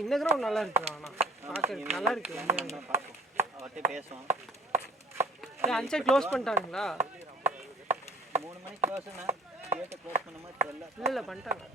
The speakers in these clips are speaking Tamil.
இந்த கிரவுண்ட் நல்லா இருக்கு. ஆனால் பார்க்க நல்லா இருக்கு. பார்ப்போம் அவர்கிட்ட பேசுவோம். அந்த சைட் க்ளோஸ் பண்ணிட்டாங்களா? 3 மணிக்கு க்ளோஸ்னா கேட்டை க்ளோஸ் பண்ண மாதிரி தெரியல. இல்லை பண்ணிட்டாங்க.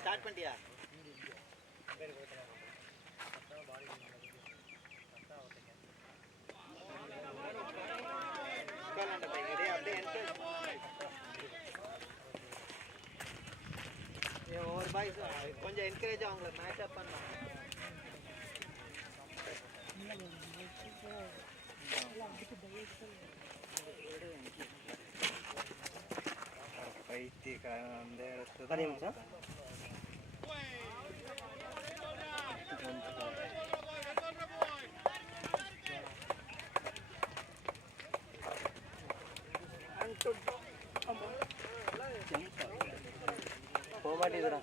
ஸ்டார்ட் பண்ணிட்டியா? ஒவ்வொரு பாய்ஸ் கொஞ்சம் என்கரேஜ் அவங்கள மேட்ச் அப் பண்ணலாம். பைத்தியக்காரன் அந்த இடத்துல தெரியுமா? போக மாட்டேங்குதுடா.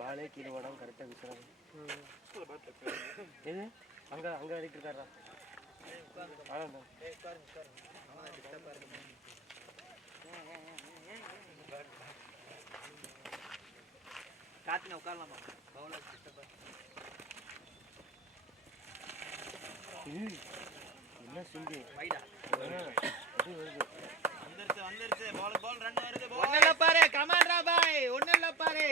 பாலே கீழே ஓடாம கரெக்டா விசுறாங்க. இது அங்க அங்க அடிட்டு இருக்காரா? காத்தின உட்காரலாமா? என்ன சிங்கி வைடா வந்துருச்சு பால் ரன் வருது. ஒண்ணல்ல பாரு கமாண்டரா பாய், ஒண்ணல்ல பாரு.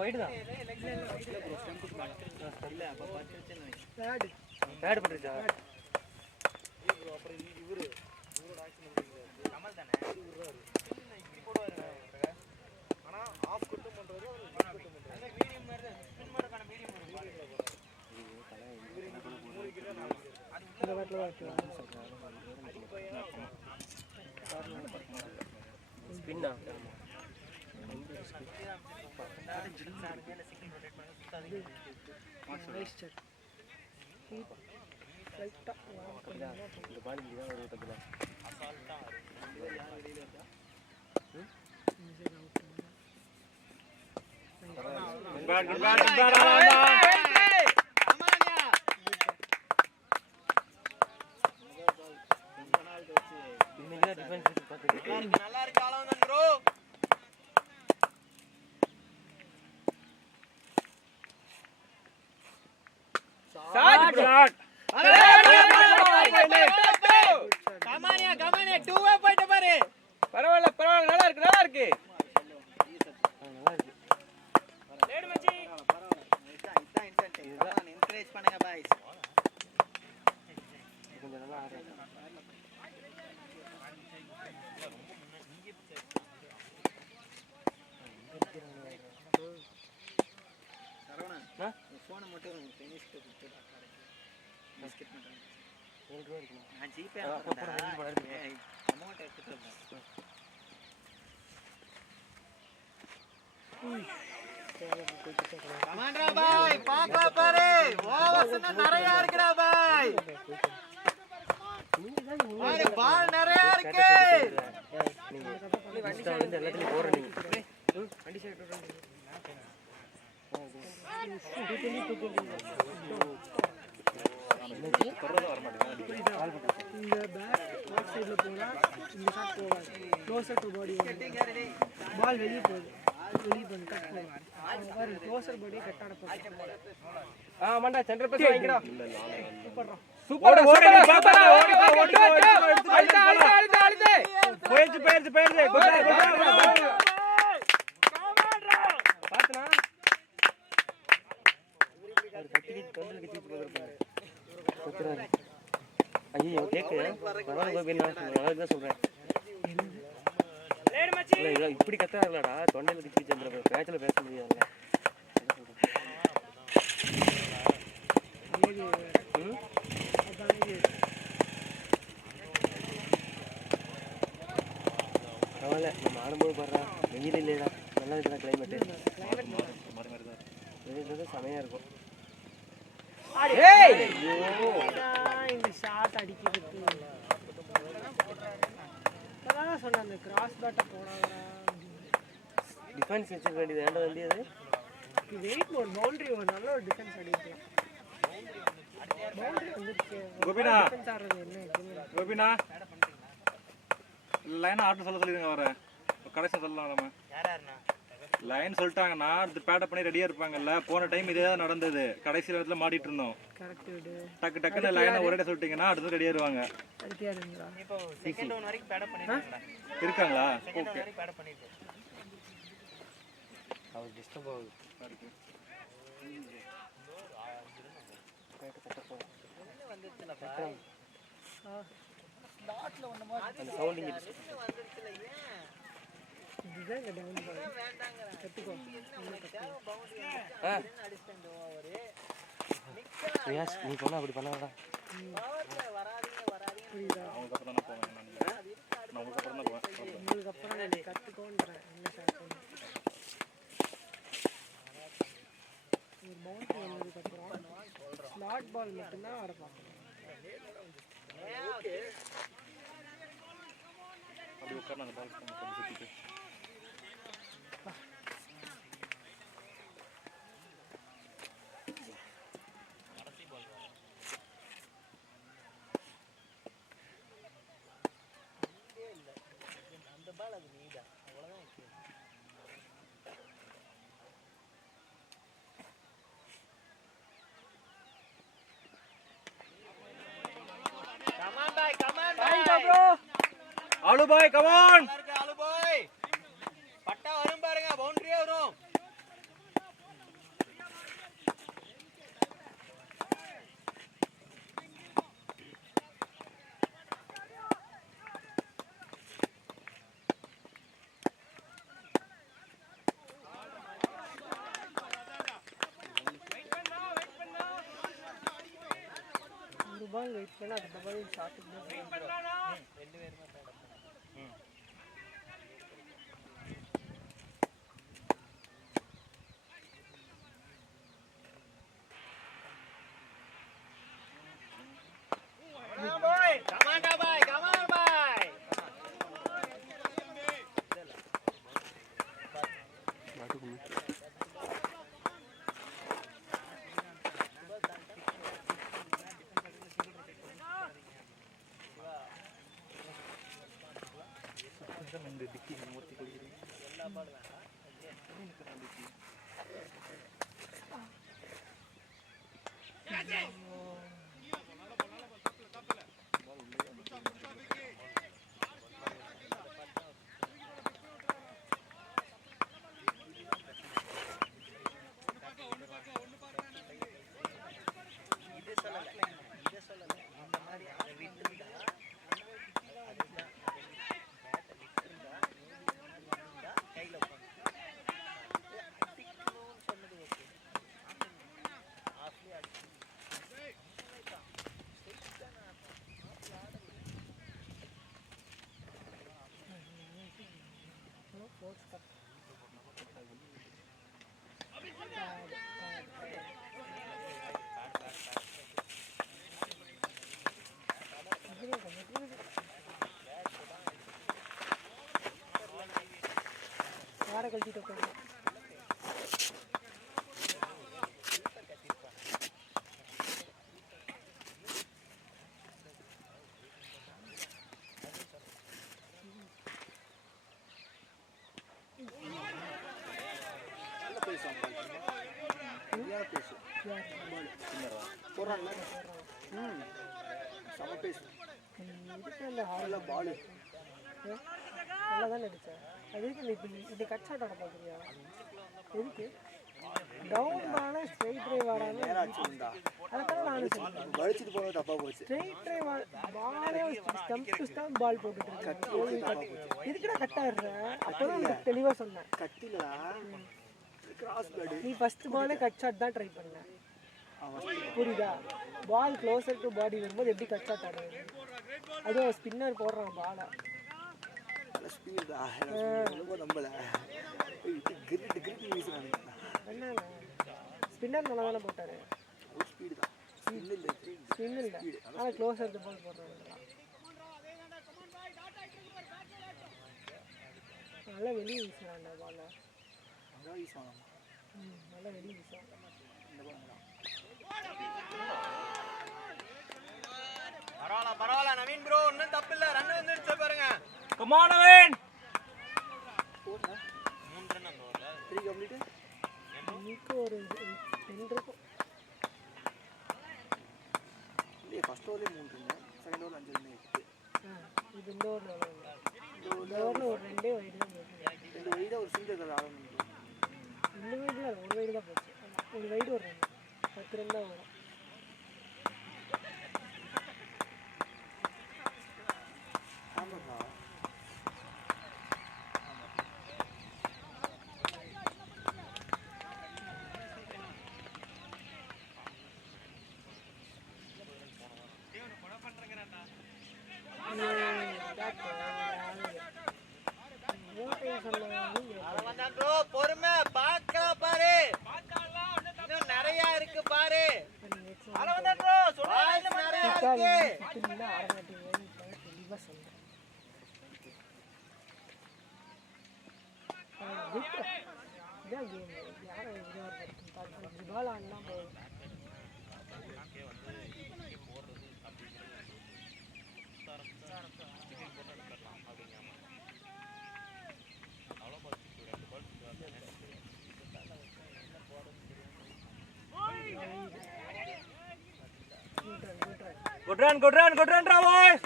ஒயிடுதான் இல்ல அப்ப பட்டுச்சுன்னு பேட் பேட் பட்டுச்சா? அப்புறம் இவரோட ஆக்ஷன் கமல் தானே இப்படி போடுவாரு. ஆனா ஆஃப் கட்டும் பண்றாரு, அந்த மீடியம் மாதிரி தான் ஸ்பின் பண்ணக்கான மீடியம் வரும். அது உள்ள வாட்ல ஸ்பின்னா நல்லா இருக்கு ஆளவந்தன் ப்ரோ. ஷாட் கமானியா 2வே போயிட்ட பாரு. பரவாயில்ல நல்லா இருக்கு லேட் மச்சி. இதான் இன்டென்ட். இதெல்லாம் என்கரேஜ் பண்ணுங்க பாய்ஸ். கொஞ்சம் நல்லா ஆடுறாங்க. சரவணா போன் மட்டும் டென்னிஸ்க்கு கொடுத்துடா காரங்க. பிஸ்கட் மட்டும் 7 ரூபாய் இருக்குமா? நான் ஜிபே அமௌண்ட் எடுத்துட்டு வரேன். கமாண்டா பாய் பாப்பா பாரு. ஓவர்ஸ்னா நிறைய இருக்குடா பாய். பாரு பால் நிறைய இருக்கு. நீ வண்டி சைடு வந்து எல்லாத்துலயும் போற நீ. வண்டி சைடு போற. இந்த பேக் சைடில் போனால் இந்த ஷாட் போகாது. க்ளோசர் டு பாடி பால் வெளியே போகுது. வெளியே பண்ணி கட் போவாங்க. க்ளோசர் பாடி கட் ஆட போகுது. ஆமாண்டா சென்டர் பஸ் வாங்கிடா. சூப்பர்ரா. சூப்பர் ஓடி பாப்பா ஓடி அழுது போயிச்சு பாத்துனா ஒரு கட்டிக்கு தொண்டல் கிச்சி போறாரு. சுத்துறாரு. ஐயோ கேக்கு பரவாயில்லை கோபினா நல்லா தான் சொல்றேன். லேட் மச்சி இல்ல இப்படி கத்தாறலடா தொண்டையில கிச்சி சந்திர பேச்சல பேச முடியாதுல. பரவாயில்ல நம்ம ஆடும்போது பாடுறா வெயில் இல்லைடா நல்லா இருக்குடா கிளைமேட்டு. செமையா இருக்கும். இந்த ஷாட் அடிக்கிறதுக்கு அதான் சொன்ன அந்த கிராஸ் பேட்டை போடாதா. டிஃபென்ஸ் வச்சுக்க வேண்டியது ஏன்டா வேண்டியது. வெயிட் ஒரு பவுண்டரி ஒரு நல்ல ஒரு டிஃபென்ஸ் அடிக்கலாம். பவுண்டரி வந்துருச்சு. கோபினா டிஃபென்ஸ் ஆடுறது என்ன கோபினா லைன் ஆட்டு சொல்லிருங்க வர கடைசி சொல்லலாம். நம்ம யாராருண்ணா லைன் சொல்லிட்டாங்கன்னா அடுத்து பேட் பண்ணி ரெடியா இருப்பாங்கல்ல. போன டைம் இதே தான் நடந்தது. கடைசி நேரத்துல மாட்டிட்டு இருந்தோம். கரெக்ட் டக்குன்னு லைனை ஒரே சொல்லிட்டீங்கன்னா அடுத்து ரெடியா இருவாங்க. அடுத்தியாருங்களா இப்போ செகண்ட் ஒன் வரைக்கும் பேட் பண்ணிட்டாங்கடா. இருக்காங்களா? செகண்ட் ஒன் வரைக்கும் பேட் பண்ணிட்டு அவர் டிஸ்டர்ப் ஆகுது. வந்துச்சுல பாய். ஸ்லாட்ல ஒண்ணு மாதிரி அந்த சவுண்டிங் வந்துச்சுல. ஏன் இதுதான் இந்த டவுன் பால் வேண்டாங்கற கத்துக்கோ. பவுண்டரி அடிஸ்டன்ட் ஓவர் ரியாஸ் நீ சொன்னா அப்படி பண்ணாதடா. பவர்ல வராதீங்க புரியுதா? அவங்க அப்புறம் தான் போவேன் நான் உங்களுக்கு அப்புறம் தான் போவேன். உங்களுக்கு அப்புறம் நான் கத்துக்கோன்றேன். என்ன ஷாட் ஒரு பவுண்டரி வந்ததுக்கு அப்புறம் ஸ்லாட் பால் மட்டும்தான் ஆட பார்க்கணும். அப்படி உட்கார்ந்து அந்த பால் கொஞ்சம் சுத்திட்டு அந்த பால் அது நீடா அவ்வளவுதான் இருக்கு. Come on bye bro aloo bye come on. ஆளு பாய் பட்டா வரும் பாருங்க. பவுண்டரியே வரும். ஒரு பால் வெயிட் பண்ணா அந்த பால் ஷாட்டுக்கு தான் ரெண்டு பேருமே இந்த டிக்கி நான் ஒருத்தி கொடுக்குறேன் எல்லா பால் வேண்டாம் யாரை கழிச்சிட்டு உட்காந்து நல்லா தான் அடித்தேன் அதுக்கு இப்போ இந்த கட் ஷாட் ஆட பார்க்குறியா எதுக்கு டவுன் பால ஸ்ட்ரைட் ட்ரைவ் ஆடாமல் அதுக்காக நான் வலிச்சிட்டு போனது தப்பாக போச்சு ஸ்ட்ரைட் ட்ரைவ் பாலே ஸ்டம்ப் டு ஸ்டம்ப் பால் போட்டுட்டு இருக்கேன் எதுக்குடா கட் ஆடுறேன் அப்போ தான் உங்களுக்கு தெளிவாக சொன்னேன் கட்டிலா கிராஸ் பேடு நீ ஃபர்ஸ்ட் பாலே கட் ஷாட் தான் ட்ரை பண்ண புரியுதா பால் க்ளோசர் டு பாடி வரும்போது எப்படி கட் ஷாட் ஆடுறது அதுவும் ஸ்பின்னர் போடுறான் பாலை ஸ்பீட் ரொம்ப நம்பல கிரிட்டு வீசுறாங்க என்னண்ணா ஸ்பின்னர் நல்லா தானே போட்டார் ஒரு ஸ்பீடு தான் ஸ்பின் இல்லை ஆனால் க்ளோசர் டு பால் போடுறாங்க நல்லா வெளியே வீசுறான்டா பாலை நல்லா வீசுவாங்க நல்லா வெளியே வீசுவாங்க பரவாயில்ல நவீன் ப்ரோ ஒன்றும் தப்பு இல்லை ரன் வந்துடுச்சு பாருங்க Come on, Naveen! போடுங்க 3 ரன் அந்த ஓவரில் 3 கம்ப்ளீட்டு இன்னைக்கு ஒரு 10 இருக்கும் இல்லையே ஃபர்ஸ்ட் ஓவர்லேயே 3 ரன் செகண்ட் ஓவர் 5 ரன் இது இந்த ஓவரில் ஒரு 2 வைடு தான் போச்சு 2 வைடு ஒரு சிங்கிள் ஆடணும் 2 வைடு தான் ஒரு வைடு தான் போச்சு ஒரு வைடு ஒரு ரன் 10 ரன் தான் வரும் ஆமாப்பா பொறுமை பார்க்கலாம் பாரு இன்னும் நிறைய இருக்கு பாரு நிறைய இருக்கு Good run, boys!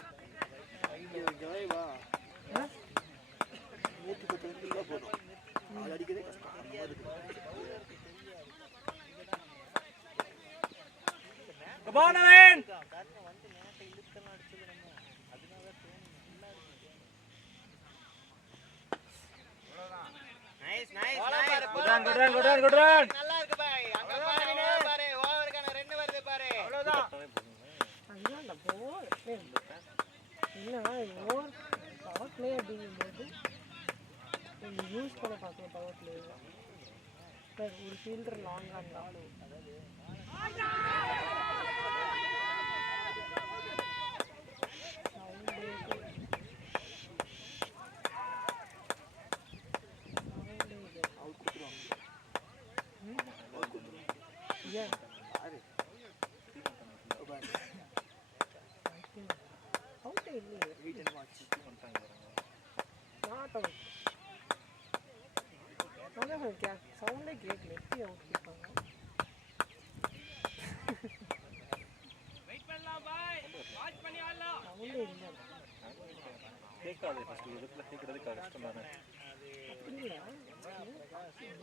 Come on, Naveen! Good run! நல்லா இருக்கு பாய் அங்க பாரு ஓவருக்கான 2 வருது பாரு அவ்வளவுதான் அதுதான் போல் என்ன ஓவர் பவர் பிளே அப்படிங்கும்போது நீங்கள் யூஸ் பண்ண பார்க்கணும் பவர் பிளே சார் ஒரு ஃபீல்டர் லாங்காக இருந்தாலும் ஆட்டம் சவுண்டே கேட்கல எப்படி அவுட் கேட்பாங்க சவுண்டே இல்லை கேட்காது ஃபர்ஸ்ட் விதத்தில் கேட்கறது கஷ்டம் தானே இல்லை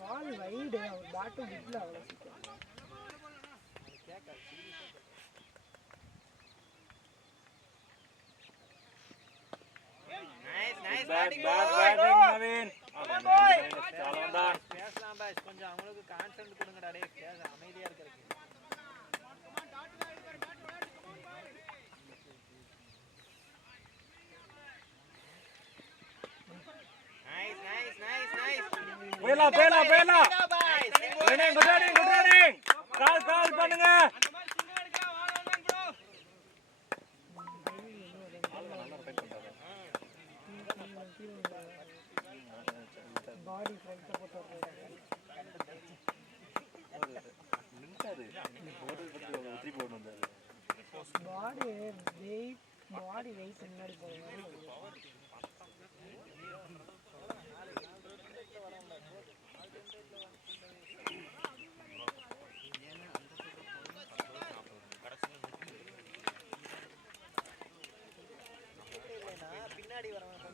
பால் வைடு அவர் பேட்டும் விட்ல அவ்வளோ சீக்கிரம் கொஞ்சம் அவங்களுக்கு கான்சென்ட் கொடுங்கடா டேய் அமைதியா இருக்கிறது பேலா ரன்னிங் குட் ரன்னிங் கால் பண்ணுங்க பாடி ஃப்ரண்ட்ல போட்டு பாடி வெயிட் முன்னாடி போகுது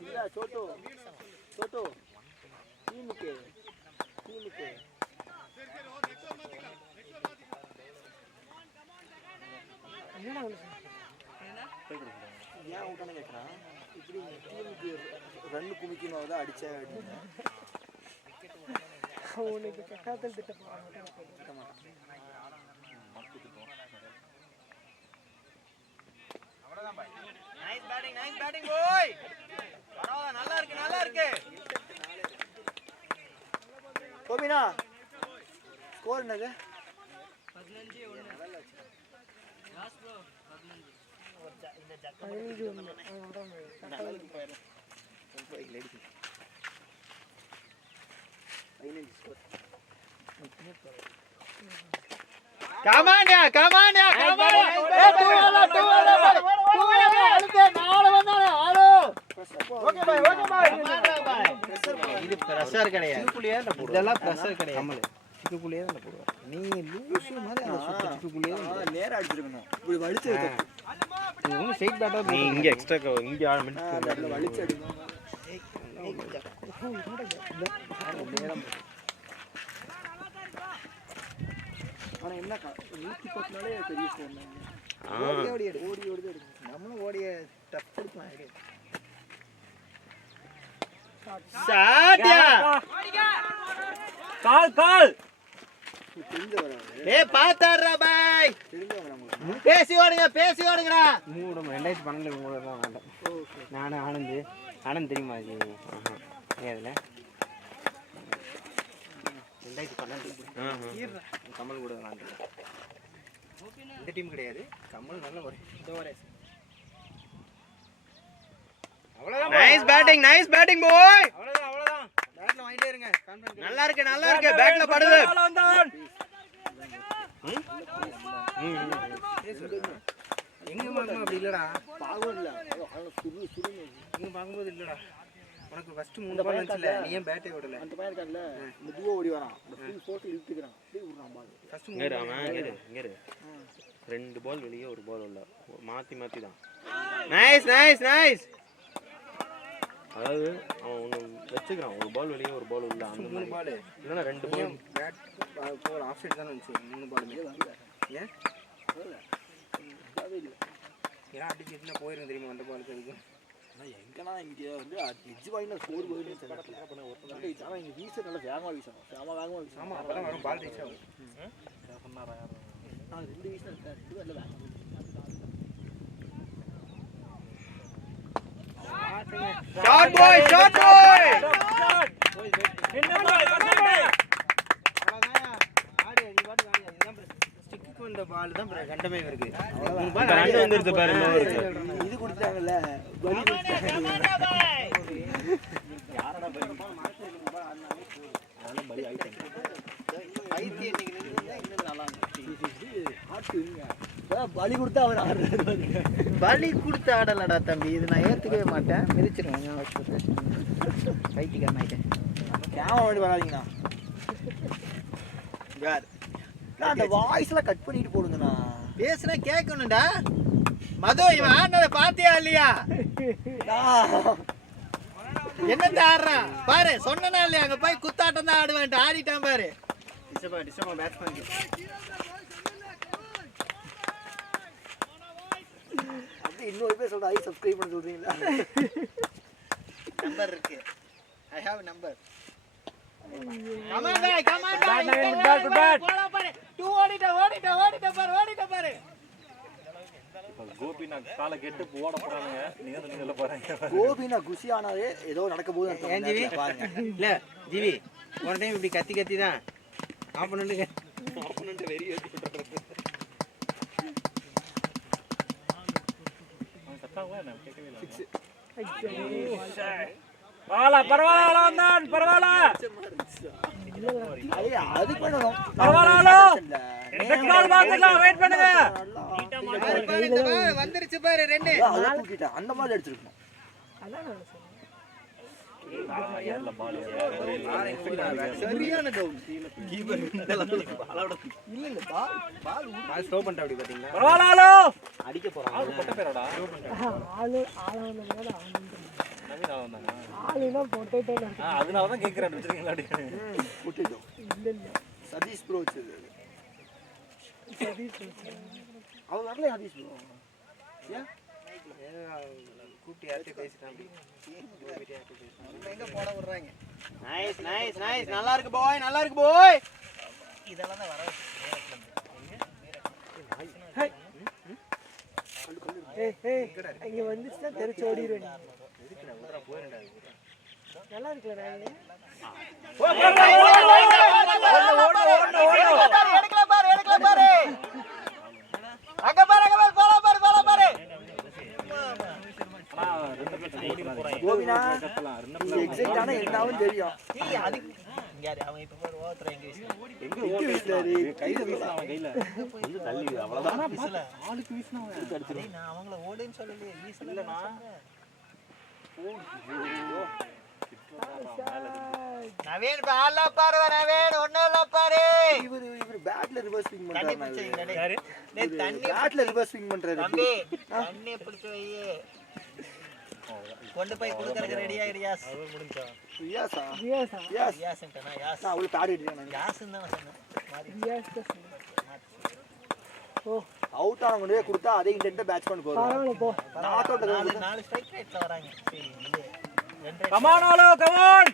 இல்ல சோட்டோ டீமுக்கு என்னடா ஏன் அவுட்டானு கேட்குறான் இப்படி டீமுக்கு ரன் குமிக்கணும் அதான் அடிச்சா உனக்கு கக்காத்தல் திட்ட போறாங்க நைஸ் பேட்டிங் போய் பரவாயில்லை நல்லா இருக்கு கோபினா ஸ்கோர் என்னது 15 கமானியா இது பிரஷர் கிடையாது இதெல்லாம் பிரஷர் கிடையாது இதுக்குள்ளேயே தான் போடுவார் நீ லூசு மாதிரி அந்த சுற்றுக்குள்ளேயே தான் நேரா அடிச்சிருக்கணும் இப்படி வலிச்சு நீ ஒன்றும் ஸ்ட்ரைட் பேட்டர் நீ இங்கே எக்ஸ்ட்ரா இங்கே 6 மினிட் வலிச்சு அடிக்கணும் நேரம் ஆனால் என்ன 110 பெரிய ஸ்கோர் ஓடி எடுக்கும் நம்மளும் ஓடிய டப் கொடுக்கலாம் கால் ஏய் பாத்தாறா பாய் பேசி ஓடுங்கடா 2012 கூட தான் ஆண்டேன் நானே ஆனந்த் தெரியுமா இது ஏதுல 2012 கமல் கூட விளையாண்டேன் இந்த டீம் கிடையாது கமல் நல்ல ஒரு அவ்வளவுதான் நைஸ் பேட்டிங் பாய் அவ்வளவுதான் பேட்ல வாங்கிட்டே இருங்க நல்லா இருக்கு பேட்ல படுது எங்க பாக்கும்போது அப்படி இல்லடா பாகோல எங்க பாக்கும்போது இல்லடா உனக்கு ஃபர்ஸ்ட் 3 பால் வந்துச்சுல நீ ஏன் பேட்டே ஓடல அந்த பையன் இருக்கான்ல மெதுவா ஓடி வரான் ஃபுல் போட்டு இழுத்துக்கறான் அப்படியே விடுறான் பால் ஃபர்ஸ்ட் இங்க 2 பால் வெளியே ஒரு பால் உள்ள மாத்தி தான் நைஸ் அதாவது அவன் ஒன்று வச்சுக்கிறான் ஒரு பால் வெளியே ஒரு பால் உள்ள அந்த 3 பால் இல்லைன்னா 2 பால் பேட் போல் ஆஃப் சைடு தான் வந்துச்சு 3 பாலுமே ஏன் ஏன்னா அடிச்சு எத்தனை போயிருங்க தெரியுமா அந்த பாலுக்கு அதுக்கு ஆனால் எங்கன்னா இங்கே வந்து எஜ்ஜு வாங்கினா ஸ்கோர் போயிடுன்னு தெரியல ஆனால் இங்கே வீச நல்லா வேகமாக வீசணும் ஆமாம் அப்போ தான் வரும் பால் ரீச் ஆகும் நான் 2 வீசம் இருக்காது நல்ல வேகம் ஷாட் பாய் என்ன பாய் ஸ்டிக்கு வந்த பால் தான் கண்டமே இருக்கு ரெண்டு வந்துருச்சு பாரு இது கொடுத்தாங்கல்ல பலி கொடுத்தாங்க யாரடா பலி அதனால பலி ஆயிட்டாங்க ஐடி இன்னைக்கு நின்னுங்க இன்னும் நல்லா இருந்துச்சு ஹாட் இருங்க பலி கொடுத்து அவர் ஆடுறாரு. பலி கொடுத்து ஆடலடா தம்பி, இது நான் ஏற்றுக்கவே மாட்டேன். மிதிச்சிருவேன். கைத்திக்காரன் ஆகிட்டேன். கேமரா வேண்டி வராதிங்கண்ணா. யார் அந்த வாய்ஸ்லாம் கட் பண்ணிட்டு போடுங்கண்ணா. பேசுனா கேட்கணும்டா. மது இவன் ஆடுனதை பார்த்தியா இல்லையா? என்னத்த ஆடுறான் பாரு. சொன்னா இல்லையா அங்க போய் குத்தாட்டம் தான் ஆடுவேன். ஆடிட்டான் பாரு. Disturb batsman. இன்னொரு பேர் சொல்ற ஐ சப்ஸ்கிரைப் பண்ண சொல்றீங்களா? நம்பர் இருக்கு. I have number. Come on boy, come on boy. போடா பாரு. 2 ஓடிட்ட பாரு. கோபி நான் காலை கெட்டு ஓட போறானுங்க. நீங்க சொல்ல போறீங்க. கோபி நான் குஷி ஆனாலே ஏதோ நடக்க போகுது அர்த்தம். ஏன் ஜிவி பாருங்க. இல்ல ஜிவி ஒரு டைம் இப்படி கத்தி தான் ஆப்பனன்ட் வெரி ஏத்தி விட்டுறது. பரவாயில்ல வந்தான். பரவாயில்ல அது பண்ணணும். வெயிட் பண்ணுங்க. வந்துருச்சு பாரு. 2 தூக்கிட்டேன். அந்த மாதிரி அடிச்சிருக்கணும். சரியான டவுன். கீப்பர் இல்ல பால் ஸ்லோ பண்ணிட்டா அப்படி பாத்தீங்களா? பரவாயில்ல அடிக்க போறாங்க. ஆளு கொட்ட பேரோடா. ஆளுனா பொட்டேட்டோ. அதனால தான் கேக்குறேன். வெச்சிருக்கீங்களா அப்படி? பொட்டேட்டோ இல்ல சதீஷ் ப்ரோ வச்சது. அவ வரல சதீஷ் ப்ரோ. ஏன் கூட்டி யார்ட்ட பேசிட்டான் அப்படி. எங்க போட விடுறாங்க. நைஸ் நல்லா இருக்கு பாய். இதெல்லாம் தான் வர. இங்க வந்துச்சுன்னா தெரிச்சு ஓடிடுவேன். நல்லா இருக்குல்ல நானே. எடுக்கலாம் பாரு. அங்க பாரு போல பாரு. கோவினா எக்ஸைட் ஆனா என்னவும் தெரியும். ஏய் அது இங்க அவன் இப்ப பாரு ஓவத்ரா எங்க வீசுறாரு. கையில வீசுறான். அவன் கையில வந்து தள்ளி அவ்வளவுதான். ஆளுக்கு வீசுனா அடிச்சிரும். நான் அவங்கள ஓடுன்னு சொல்லலையே. வீசலனா நவீன் பால்ல பாரு. நவீன் ஒண்ணல பாரு. இவர் பேட்ல ரிவர்ஸ் ஸ்விங் பண்றாரு. யாரு? தண்ணி பேட்ல ரிவர்ஸ் ஸ்விங் பண்றாரு. தம்பி தண்ணி பிடிச்சு வையே. கொண்டு போய் குடுக்கறதுக்கு ரெடி ஆயிடுயாஸ். அவர் முடிஞ்சா. ரியாஸா? ரியாஸ்ன்டனா யாஸ். நான் அவளை பேட் அடிச்சேன். யாஸ்ன்னு தான் சொன்னேன். ரியாஸ் தான் சொன்னேன். ஓ அவுட் ஆனவங்களே கொடுத்தா அதே இன்டென்ட் பேட்ஸ்மேன் போறோம். பரவாயில்லை போ. நாட் அவுட் 4 ஸ்ட்ரைக் ரேட்ல வராங்க. சரி இது Come on, Olo, come on!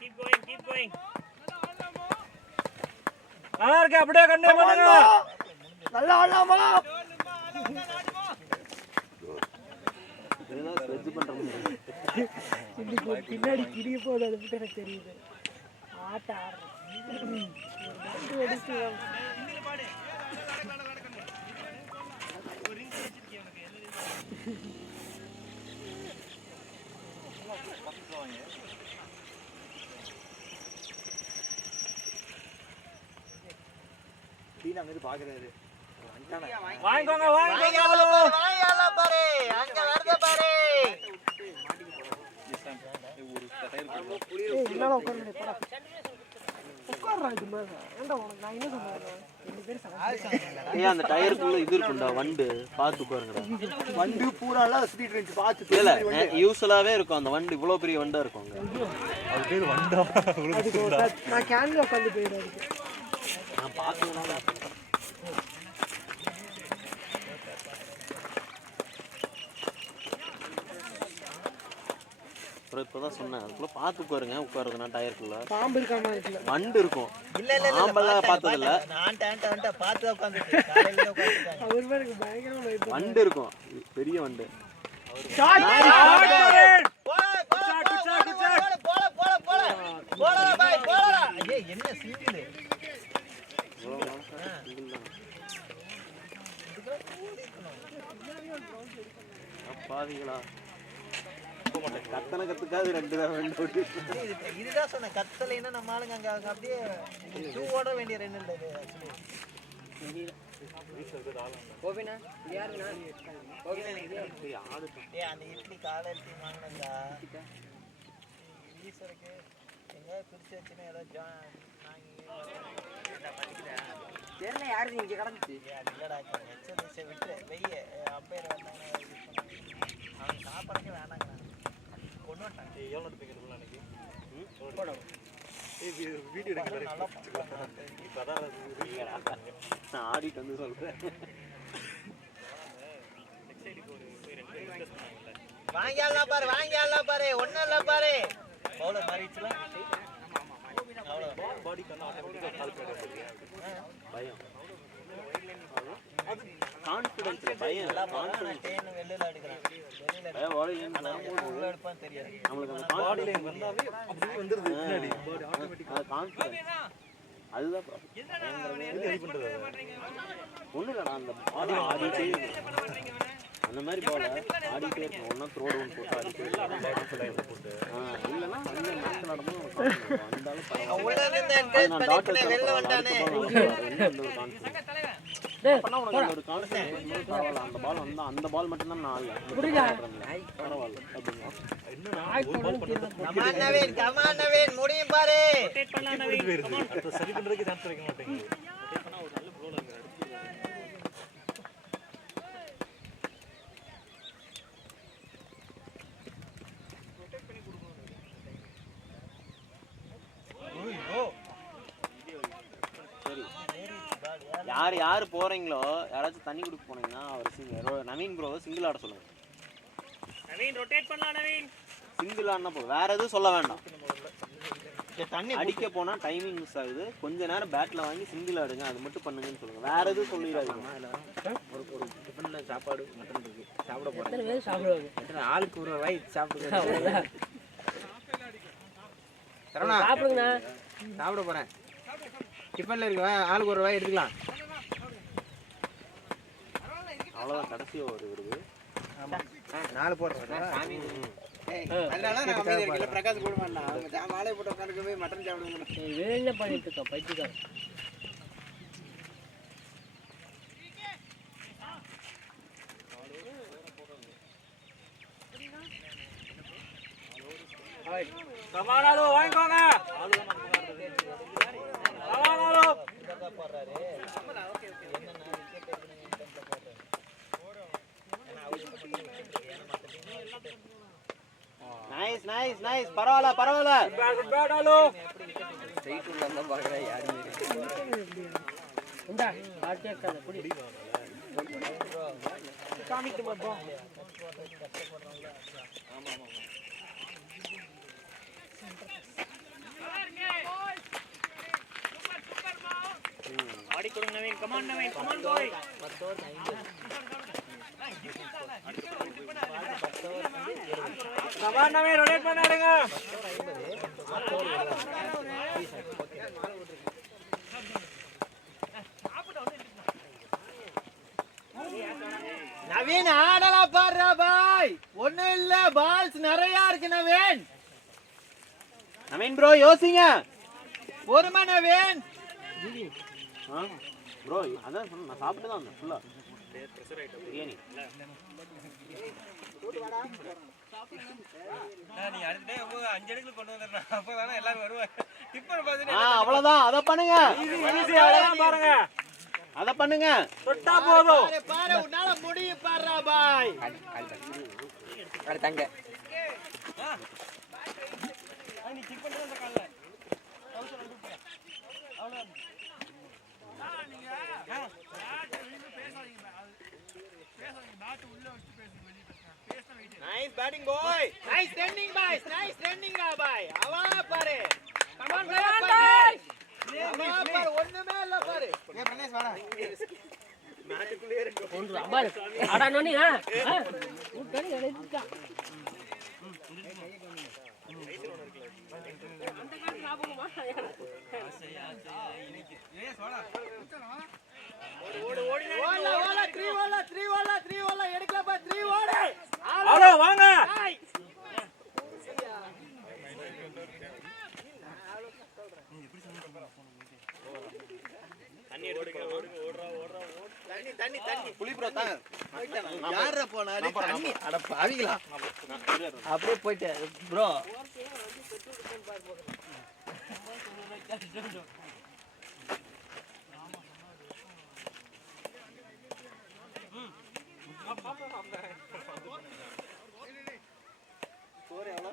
Keep going. நல்லா இருக்கு. அப்படியே கண்டினியூ பண்ணுங்க. நல்லா ஆடலாமா? பின்னாடி கிடிய போது அது மட்டும் எனக்கு தெரியுது. ஆட்ட ஆடுறேன். டீன் அங்க இருந்து பாக்குறாரு. வாங்கிக்கோங்க. வாங்கல பாரு. அங்க வரத பாரு. ஒரு டயர் இல்ல உட்கார்ந்து போடா. உட்கார்றா இது மாதிரி. ஏண்டா உனக்கு நான் என்ன சொன்னேன்? 2 பேர் சண்டை. ஏய் அந்த டயருக்குள்ள இது இருக்குடா வண்டு பாத்து பாருங்கடா. வண்டு பூரால ஸ்பீட் ரேஞ்ச் பாத்து இல்ல யூசுவலாவே இருக்கும் அந்த வண்டு. இவ்வளவு பெரிய வண்டா இருக்குங்க. அது பேர் வண்டா. நான் கேன்ல உட்கார்ந்து போயிடுறேன். நான் பாத்துறேன். இப்பதான் சொன்னேன் அதுக்குள்ள பாத்து பாருங்க. உட்காருங்க டயருக்குள்ள பாம்பு இருக்காம இருக்குல்ல. வண்டு இருக்கும். இல்ல பாம்பெல்லாம் பார்த்தது இல்ல. நான் டான்டா பாத்து உட்கார்ந்துட்டேன். காலையில உட்கார்ந்துட்டேன். அவர் பேருக்கு பயங்கரமா வைப்பு. வண்டு இருக்கும். பெரிய வண்டு. போடா பாய் போடா. ஏய் என்ன சிங்கிள். பாவிகளா கத்தனத்துக்காக 2 தான் வண்டு ஓட்டி. இதுதான் சொன்ன கத்தலைன்னா நம்ம ஆளுங்க அங்க அப்படியே 2 ஓட வேண்டிய ரன் இல்ல இது ஆக்சுவலி. கோபினா யாருண்ணா அந்த இட்லி காலை இட்லி வாங்கினதா ஈஸ்வருக்கு எங்கேயாவது பிரிச்சு வச்சுன்னா ஏதோ தெரியல யாரு இங்கே கிடந்துச்சு இல்லடா வச்சதை விட்டு வெய்ய அப்பையில வந்தாங்கன்னா அவன் சாப்பிடறதுக்கு வேணாங்கிறான் கொண்டு வந்தான் எவ்வளோ எடுப்பீங்க அன்னைக்கு வீடியோ நல்லா நான் ஆடிட்டு வந்து சொல்றேன் வாங்கியாலாம் பாரு ஒன்னும் இல்ல பாரு பவுலர் மாறிடுச்சுலாம் பாடி கண்ணா ஆட்டோமேட்டிக்கா கால் பேட் பயம் கான்ஃபிடன்ஸ் பயம் கான்ஃபிடன்ஸ் வெளியில எடுக்கறான் உள்ள எடுப்பான்னு தெரியாது நம்மளுக்கு அந்த பாடியில வந்தாவே அப்படியே வந்துருது பின்னாடி பாடி ஆட்டோமேட்டிக்கா கான்ஃபிடன்ஸ் அதுதான் ஒன்றும் இல்லைடா அந்த பாடி ஆடிட்டே அந்த மாதிரி போல ஆடிட்டே இருக்கும் ஒன்றா த்ரோடு ஒன்று போட்டு ஆடிட்டே போட்டு இல்லைன்னா அந்த மேட்ச் நடந்தும் அந்த ஒரு கான்ஃபிடன்ஸ் பரவாயில்ல அந்த பால் வந்தா அந்த பால் மட்டும்தான் நான் பரவாயில்ல அப்படின்னா முடியும் பாரு சரி பண்றதுக்கு சான்ஸ் கிடைக்க மாட்டேங்குது யார் போறீங்களோ யாராச்சும் தண்ணி குடிக்க போனீங்கன்னா அவர் நவீன் ப்ரோ சிங்கிள் ஆட சொல்லுங்க. நவீன் ரொட்டேட் பண்ணலாம். நவீன் சிங்கிள் ஆடினா போதும், வேற எதுவும் சொல்ல வேண்டாம். தண்ணி அடிக்க போனா டைமிங் மிஸ் ஆகுது, கொஞ்ச நேரம் பேட்ல வாங்கி சிங்கிள் ஆடுங்க, அது மட்டும் பண்ணுங்கன்னு சொல்லுங்க. வேற எதுவும் சொல்லிடாதீங்க. ஒரு டிஃபன்ல சாப்பாடு மட்டன் இருக்கு, சாப்பிட போறேன். சாப்பிடுவாங்க ஆளுக்கு ஒரு வாய் சாப்பிடுங்க. சாப்பிடுங்க, சாப்பிட போறேன். டிஃபன்ல இருக்கு, ஆளுக்கு ஒரு வாய் எடுத்துக்கலாம். அவ்வளோதான், கடைசி ஒரு வருது. ஆமா 4 போடுறேன். அதனால நான் அமைதியா இருக்கல. பிரகாஷ் கூட மாட்டான், அவங்க மாலை போட்டு உட்கார்ந்து போய் மட்டன் சாப்பிடுங்க. வேலை பண்ணிட்டு இருக்க பைத்தியக்காரன். கமானாலோ வாங்கிக்கோங்க. கமானாலோ போறாரு. நைஸ் நைஸ் நைஸ், பரவாயில்ல பரவாயில்ல. குட் பேட் ஆலோ. சைட் உள்ள தான் பாக்குறேன் யாருமே. இந்தா ஆட்டே கத புடி. காமிட்டு போ. ஆமா ஆமா. ஆடி கொடுங்க Naveen, come on Naveen, come on boy. Come on Naveen, rotate பண்ணாடுங்க. நவீன் ஆடலாம் பாருடா பாய். ஒண்ணும் இல்ல, பால்ஸ் நிறைய இருக்கு நவீன். நவீன் ப்ரோ யோசிங்க. ஒருமா நவீன். ப்ரோ அதான் சொன்னேன், நான் சாப்பிட்டு தான் வந்தேன் ஃபுல்லா. பிரியாணி நீ அடுத்த டைம் 5 அடுக்குல கொண்டு வந்தறனா, அப்பதானே எல்லாரும் வருவாங்க. டிப்பர் பாத்துட்டு அவ்வளவுதான், அத பண்ணுங்க. ஈஸி அவ்வளவுதான் பாருங்க. அத பண்ணுங்க, தொட்டா போதும். பாரு உன்னால முடியும் பாருடா பாய். அட தங்க நீ கிக் பண்றது அந்த கால்ல அவசர அனுப்புங்க. அவ்வளவுதான். நீங்க பேசாதீங்க, பேசாதீங்க, நாட்டு உள்ள வச்சு பேசுங்க, வெளிய பேசுங்க. பேசணும் வெயிட். நைஸ் பேட்டிங் பாய். நைஸ் ரன்னிங் பாய். நைஸ் ரன்னிங் டா பாய். அவளா பாரு. கம் ஆன் பாய். அவளா பாரு, ஒண்ணுமே இல்ல பாரு. ஏய் பிரனேஷ் வாடா. மேட்ச்க்குள்ளே இருக்கு. ஒன்று அம்பாள் அட நோனி. ஊட்டடி எடுத்துடா. அந்த கால் சாபுமா ஏய் வாடா. ஓடு ஓடு ஓடு ஓடு 3 ஓடு 3 ஓடு 3 ஓடு எடுக்கல பா 3 ஓடு. ஹலோ வாங்க. தண்ணி எடுத்து ஓடுங்க ஓடுறா ஓடுறா ஓடு. புலி ப்ரோ தாங்க யார போனாரு தண்ணி அட பாவிங்களா அப்படியே போயிட்டு ப்ரோ ஸ்கோர் எவ்வளோ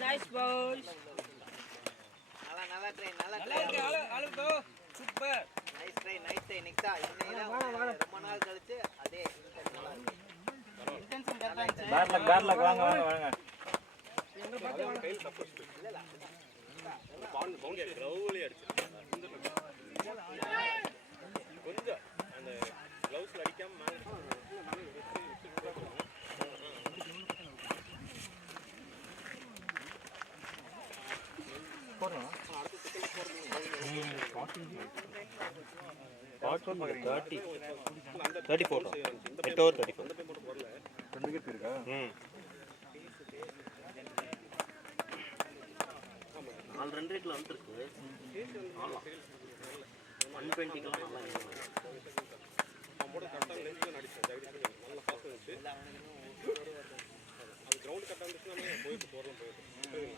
Nice, boys. நல்லா ட்ரை சூப்பர் நைஸ் ட்ரை நெக்ஸ்டா இன்னைக்கு ரொம்ப நாள் கழிச்சு அதே பேட் லக் வாங்க எங்க பாத்து கையில் தப்பிச்சு இல்ல பவுண்டரி கிரவுலி அடிச்சு கொஞ்சம் அந்த க்ளவுஸ்ல அடிக்காம போறோம் அடுத்து 30 34 8 ஓவர் 34 2 விக்கெட் இருக்கா நாலு ரன் ரேட்ல வந்துருக்கு 120 க்குலாம் நல்லா போட கரெக்ட்டா லென்த்ல அடிச்சேன் ஜெகதீஷ் நல்ல பாஸ் வந்துச்சு அது கிரவுண்ட் கரெக்ட்டா வந்துச்சுனா போயிட்டு போறலாம்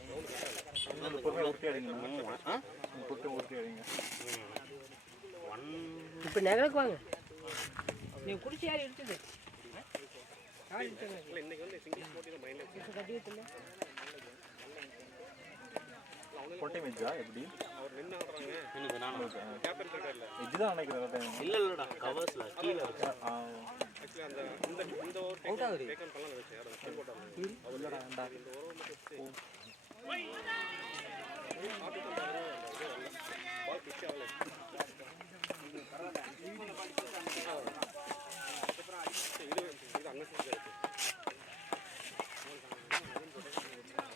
கிரவுண்ட் கரெக்ட்டா பொறுமையா ஊர்த்தி அடிங்க பொறுமையா ஊர்த்தி அடிங்க இப்போ நகருக்கு வாங்க நீ குடிச்சு யார் எடுத்தது இல்ல இன்னைக்கு வந்து சிங்கிள்ஸ் போட்டி தான் மைண்ட்ல இப்போ கட்டியதில்லை கொட்டை மேட்சா எப்படி அவர் நின்னு ஆடுறாங்க இன்னைக்கு நான் கேப்டன் இருக்கார்ல இதுதான் நினைக்கிறேன் இல்லடா கவர்ஸ்ல கீழ இருக்கு ஆக்சுவலி அந்த இந்த ஓவர் டேக்கன் பண்ணலாம் நினைச்சேன் யாரும் ஸ்கில் போட்டாங்க அவர்லடா இந்த ஓவர் மட்டும் பால் பிச் ஆகல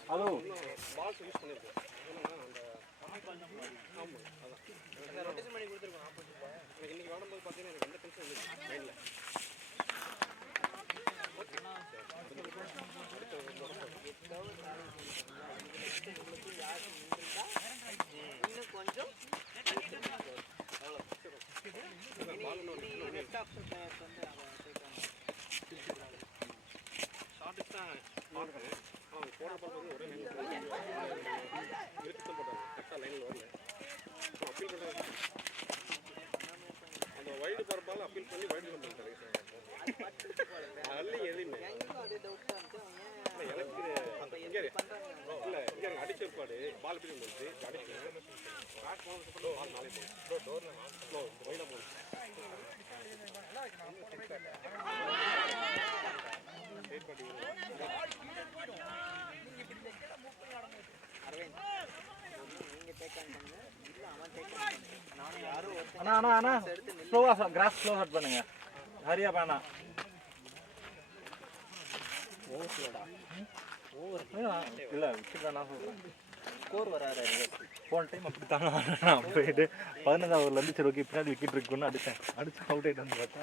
ஹலோ பால் யூஸ் பண்ணிருக்கோம் ஆமா அதான் ரொட்டேஷன் பண்ணி கொடுத்துருக்கோம் ஆப்போசிட் பால் எனக்கு இன்னைக்கு விளையாடும்போது பார்த்தீங்கன்னா எனக்கு எந்த டென்ஷன் இல்லை மைண்டில் இன்னும் கொஞ்சம் அண்ணா ஸ்லோவா கிராஸ் ஸ்லோ கட் பண்ணுங்க. ஹரியா பானா இல்ல விட்டுதான் நான் சொல்றேன். ஸ்கோர் வராரு. போன டைம் அப்படி தாங்க நான் போயிட்டு 15வது ஓவர்ல இருந்து சரி ஓகே பின்னாடி விக்கெட் இருக்குன்னு அடிச்சு அவுட் ஆயிட்டு வந்து பார்த்தா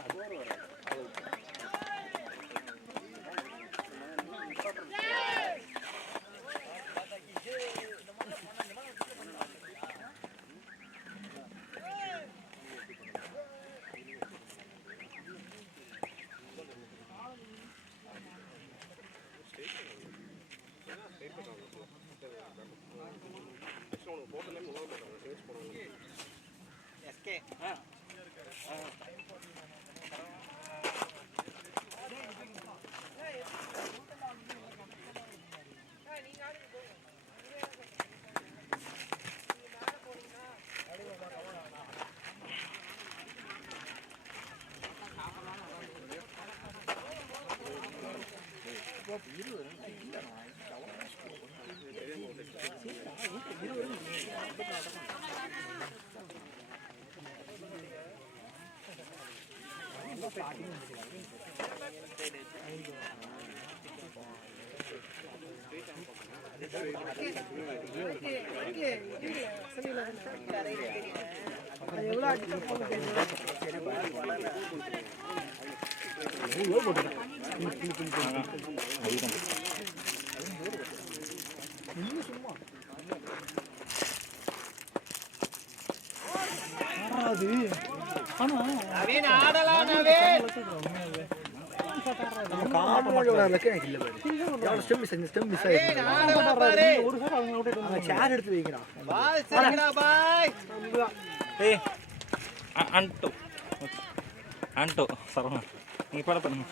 எவ்வளோ அடிச்சா ஆண்டோ சரவணா நீ பட பண்ணுங்க.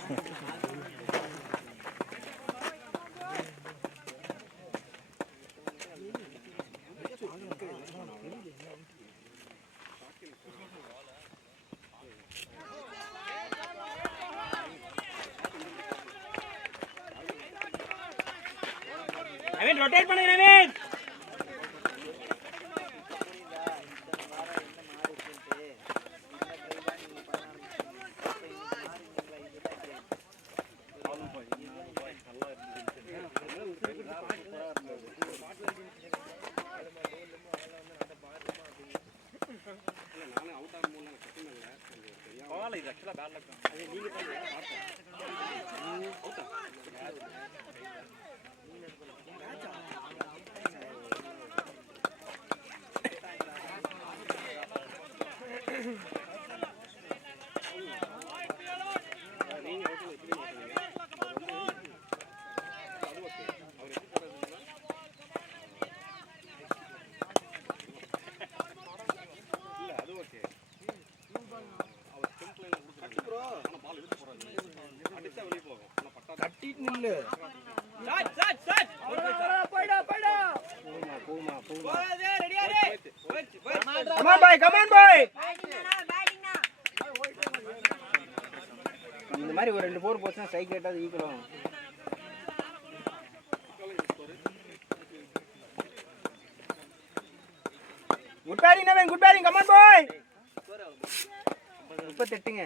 நவீன் ரொட்டேட் பண்ணுங்க நவீன். இது ஆக்சுவலா பேட் லக் தான். அது நீங்க இந்த மாதிரி ஒரு 2 போர் போச்சுன்னா ஸ்ட்ரைக் ரேட் அது ஈக்குவல் ஆகும். Good batting Naveen, good batting, come on boy. 38ங்க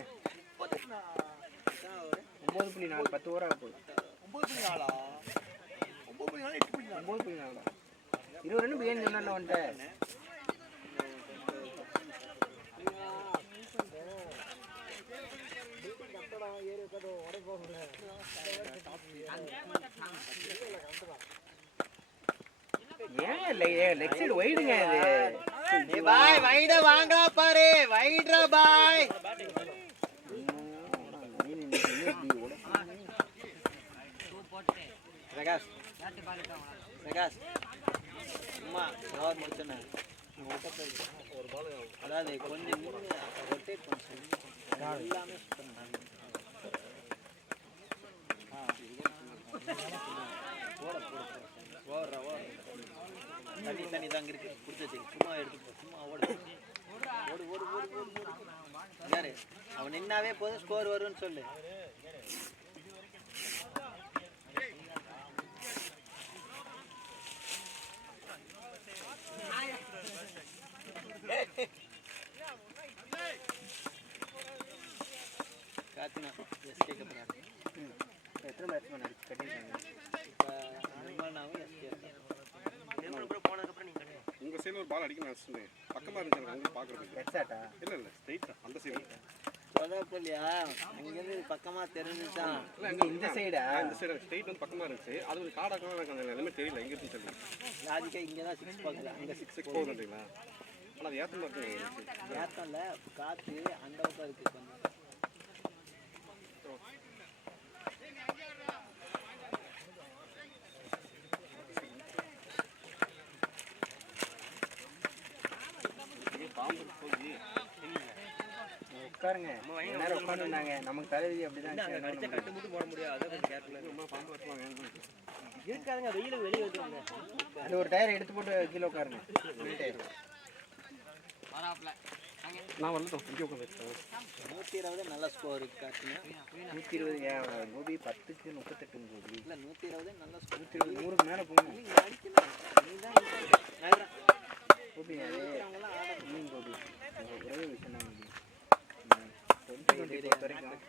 9.4 10 ஓவர் ஆக போகுது. 9.4 9.4 20 ரன் பிஎன் சொன்னா வந்துட்ட. ஏன் லெக் சைடு வைடுங்க இது. பாய் வைட வாங்கடா பாரு, வைட்ரா பாய். பிரகாஷ் பிரகாஷ் அம்மா ஓவர் முடிச்சனே ஒரு பால் அதாவது கொஞ்சம் ரொட்டேட் பண்ணு எல்லாமே பண்ணாங்க. ஓட ஓட ஓட தண்ணி தான் இருக்கு குடிச்சு வச்சு சும்மா எடுத்து சும்மா ஓடு ஓடு ஓடு ஓடு ஓடு யாரு அவன் நின்னாவே போதும் ஸ்கோர் வரும்னு சொல்லு. காத்தினா எஸ்கே கத்துறாரு. எத்தனை பேட்ஸ்மேன் அடிச்சு கட்டிருக்காங்க? உங்க சைடுல ஒரு பால் அடிக்க நினைச்சேன். பக்கமா இருந்துச்சு அங்க பாக்குறதுக்கு. ஹெட்ஷாட்டா? இல்ல இல்ல ஸ்ட்ரைட் அந்த சைடு. சொதப்பல்லையா அங்கிருந்து பக்கமா தெரிஞ்சுதான். இந்த சைடா? இந்த சைடு ஸ்ட்ரைட் வந்து பக்கமா இருந்துச்சு. அது ஒரு காடாக்கலாம் எனக்கு அந்த நிலைமை தெரியல எங்க இருந்து தெரியல. லாஜிக்கா இங்க தான் 6 பார்க்கல. அங்க 6 போகுதுங்களா? ஆனா அது ஏத்த மாதிரி இருக்கு. ஏத்தம்ல காத்து அந்த பக்கம் இருக்கு கொஞ்சம். உட்காருங்க. எல்லாரும் உட்காந்துருந்தாங்க. நமக்கு தலைவிதி அப்படிதான். கட்டு மட்டும் போட முடியாது. அதான் கொஞ்சம் கேர்ஃபுல்லா இருக்காதுங்க. வெயில வெளியே வந்துருங்க. அது ஒரு டயர் எடுத்து போட்டு கீழே உட்காருங்க. நான் வரலாம் இங்கே உட்காந்து 120 நல்ல ஸ்கோர் காட்டுங்க. 120 கோபி 10க்கு 38 கோபி. இல்ல 120 நல்ல ஸ்கோர். 120 100க்கு மேல போங்க. நீங்க அடிக்கல. நீதான் கோபி அவங்கலாம் ஆட மீன் கோபி. ஒரே விஷயம் தான் இது. 2020 பொறுத்த வரைக்கும்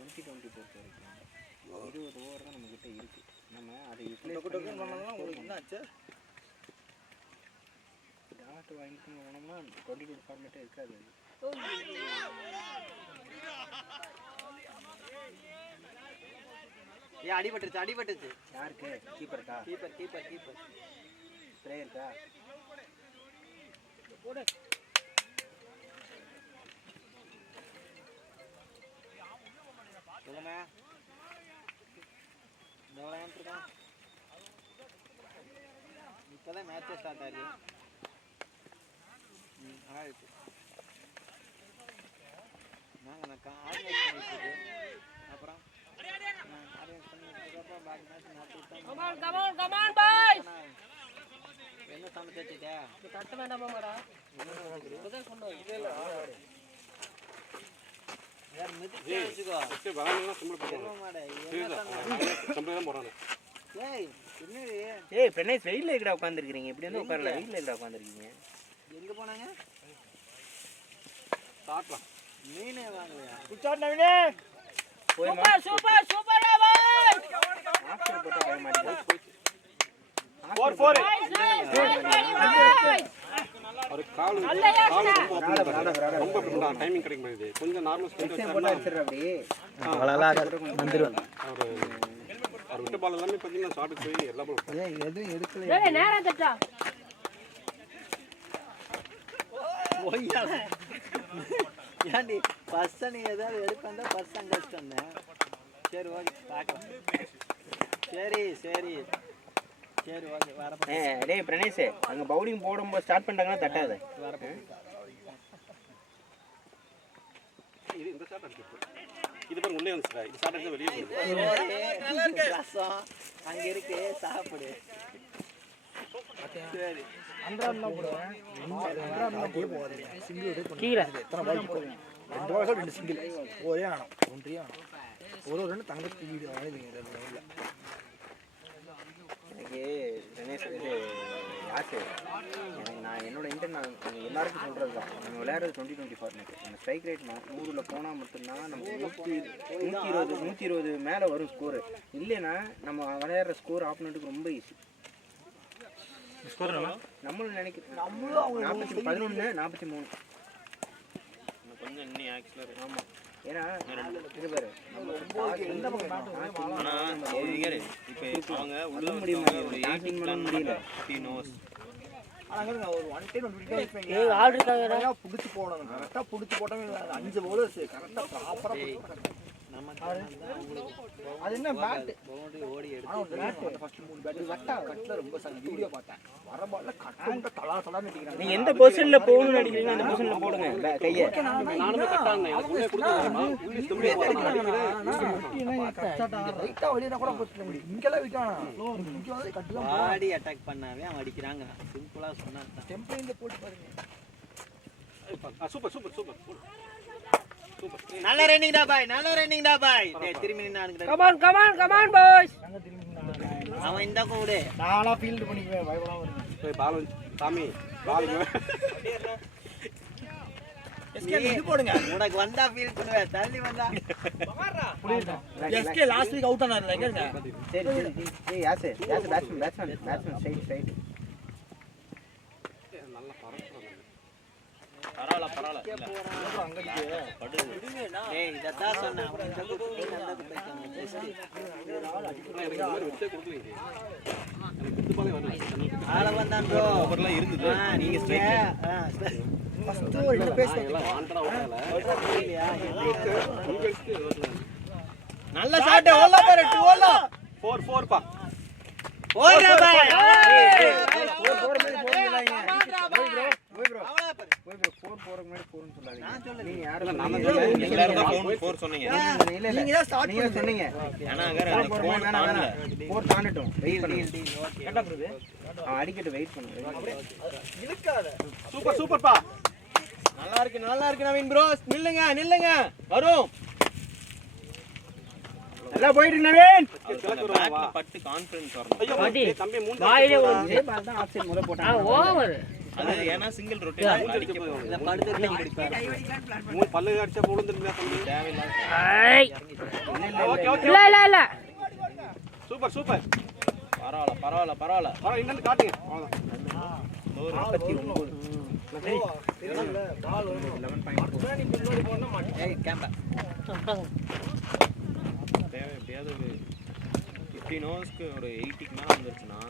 2020 பொறுத்த வரைக்கும் 20 ஓவர் தான் நம்ம கிட்ட இருக்கு. நம்ம அதை யூட்டிலைஸ் பண்ணலாம். உங்களுக்கு என்ன ஆச்சு? டாட் வாங்கிட்டு போனோம்னா 22 ஃபார்மேட்டே இருக்காது. ஏ அடிபட்டுச்சு. யாருக்கு? கீப்பர்க்கா? கீப்பர் ஸ்ப்ரே இருக்கா? போடு. சொல்லுங்க. விளையாண்டுருக்கான். இப்போதான் மேட்சே ஸ்டார்ட் ஆகுது. ஆயிடுச்சு. நாங்கள் ஆர்கனைஸ் பண்ணிட்டு அப்புறம் ஆர்கனைஸ் பண்ணிட்டுருக்கப்போ பாக்கி மேட்ச் நடத்திட்டோம். என்ன சமைச்சு வச்சுட்டே? கட்ட வேண்டாமாடா? யார் மிதிச்சு வச்சுக்கோ. வரலாம் சிம்பிள் போடுறோம். மாடே என்ன சொன்ன? சிம்பிள் தான் போறானே. ஏய் என்னடி? ஏய் பிரணேஷ் வெயில்ல எங்கடா உட்கார்ந்திருக்கீங்க? இப்படி வந்து உட்காரல. வெயில்ல எங்கடா உட்கார்ந்திருக்கீங்க? எங்க போனாங்க? சாப்பிடலாம். மீனே வாங்கலையா? குச்சாட் நவீனே. சூப்பர் பாய். ஆக்சர் போட்டா போக மாட்டேங்குது. 4 ஒரு கால் ரொம்ப டைமிங் கிடைக்க மாட்டேங்குது. கொஞ்சம் நார்மல் ஸ்பீட் போட்டா அடிச்சிடுற அப்படி. வந்துருவேன். அவர் விட்ட பால் எல்லாமே பார்த்தீங்கன்னா ஷாட்டுக்கு போய் எல்லா பாலும் எதுவும் எடுக்கல. டேய் நேரா தட்டா. ஓய்யால. ஏன்டி பர்ஸ் நீ ஏதாவது எடுப்பேன்டா பர்ஸ் அங்க வச்சுட்டு வந்தேன். சரி ஓகே பார்க்கலாம். சரி ஓகே வரப்போ. டேய் பிரணேஷ் அங்க பவுலிங் போடும்போது ஸ்டார்ட் பண்ணிட்டாங்கன்னா தட்டாத. வரப்போ. இது இந்த ஷாட் அடிச்சு இது பாருங்க உள்ளே வந்துச்சு. இது ஷாட் அடிச்சா வெளியே போகுது. ரசம் அங்க இருக்கு சாப்பிடு. சரி அன்றாம் தான் போடுவேன். அன்றாம் தான் போடுவேன். சிங்கிள் ரேட் பண்ணி கீழே எத்தனை பால் போடுவேன்? 2 பால் 2 சிங்கிள். ஒரே ஆனம். ஒன்றே ஆனம். ஒரு 2 தங்கச்சி வீடியோ வாங்கிடுங்க இல்ல. எனக்கு பிரணேஷ் இது யாரு? எனக்கு நான் என்னோட இன்டென்ட் நான் எல்லாருக்கும் சொல்கிறது தான். நம்ம விளையாடுறது 2020 ஃபார்மேட். நம்ம ஸ்ட்ரைக் ரேட் 100ல் போனால் மட்டும்தான் நம்ம 120 மேலே வரும் ஸ்கோரு. இல்லைன்னா நம்ம விளையாடுற ஸ்கோர் ஆப்போனண்ட்டுக்கு ரொம்ப ஈஸி. ஸ்கோர் என்ன? நம்மளும் நினைக்கிறோம் 11 43. கொஞ்சம் இன்னும் ஆக்சுவலா ஆமாம். ஏன்னா இது பாரு நம்ம இப்போ அவங்க உள்ள முடியல. ஆனா ஒரு 1 டைம் 2 டைம் ஏய் ஆல் இருக்காங்கடா புடிச்சு போடணும். கரெக்ட்டா புடிச்சு போட்டா 5 பவுலர்ஸ் கரெக்ட்டா ப்ராப்பரா அது என்ன பேட் பவுண்டரி ஓடி எடுத்து ஃபர்ஸ்ட் 3 பேட் வட்டா கட்ல ரொம்ப சங்க வீடியோ பார்த்தேன் வர பால்ல கட்ட தலா தலா நடிக்கிறாங்க. நீங்க எந்த பொசிஷன்ல போகணும்னு நினைக்கிறீங்களோ அந்த பொசிஷன்ல போடுங்க கையை. நானுமே கட்டானே உள்ளே கொடுத்துறேன் உள்ளே தும்பியே ரைட்டா வெளியனா கூட போட்டு முடியும். இங்கலாம் விட்டானா இங்க வந்து கட்டலாம் பாடி அட்டாக் பண்ணாவே அவன் அடிக்கிறாங்க. சிம்பிளா சொன்னா டெம்பரேச்சர்ல போட்டு பாருங்க. Super super super super. நல்ல ரன்னிங்டா பாய், நல்ல ரன்னிங்டா பாய். டேய் திரும்பி நின்னானுங்க. Come on boys. அவன் இந்த கூடு நானா ஃபீல்ட் பண்ணிக்குவேன் பயப்படாம இருங்க. போய் பால் சாமி பால் இது போடுங்க. உனக்கு வந்தா ஃபீல் பண்ணுவே, தள்ளி வந்தா எஸ்கே லாஸ்ட் வீக் அவுட் ஆனாரு எங்க இருங்க. சரி சரி. ஏய் யாசே பேட்ஸ்மேன் ஸ்ட்ரைட். பரவாயில்ல. டேய் இதத்தான் சொன்னேன். அவன் இந்த கூடு நல்லது போய்ட்டாங்க. விட்டே கொடுக்கலீங்க. எனக்கு விட்டு பாலே வரல. ஆள வந்தான் ப்ரோ. ஓவர்லாம் இருந்தது. நீங்க ஸ்ட்ரைக். ஃபர்ஸ்ட் ஒரு ரெண்டு பேஸ் எல்லாம் வாண்டடா ஓடல. உங்களுக்கு நல்ல ஷாட். ஓல்ல பாரு 2 ஓல்ல. 4 பா. ஓடுறா பாய். நான் சொல்லல. நீங்க யாரு எல்லாரும் தான் ஃபோன் சொன்னீங்க. நீங்க தான் ஸ்டார்ட் நீங்க சொன்னீங்க. ஏன்னா வேற ஃபோன் ஆன்ல 4 தாண்டட்டும். வெயிட் பண்ணுங்க. ஓகே. கரெக்ட்டா புரியுது. அடிக்கட்டு வெயிட் பண்ணுங்க. சூப்பர் சூப்பர் பா. நல்லா இருக்கு நவீன் ப்ரோ. நில்லுங்க. வரும். நல்லா போயிட்டு நவீன். பேட்ல பட்டு கான்ஃபிடன்ஸ் வரணும். ஐயோ தம்பி மூணு வாயிலே விழுந்து பார்த்தா ஆப்ஷன் முத போட்டாங்க. ஓவர். அது ஏன்னா சிங்கிள் ரொட்டேஷன் அடிக்க இந்த படுத்துட்டு அடிப்பாரு. மூணு பல்லு அடிச்சா விழுந்துருந்தா தம்பி. ஐ. Okay okay. இல்ல. Super super. பரவாயில்ல. இன்னொன்னு காட்டுங்க. அவ்வளவுதான். 49. ஏய் கேம்பா. தேவை எப்படியாவது ஒரு 15 ஹவர்ஸ்க்கு ஒரு 80க்கு மேல வந்துருச்சுன்னா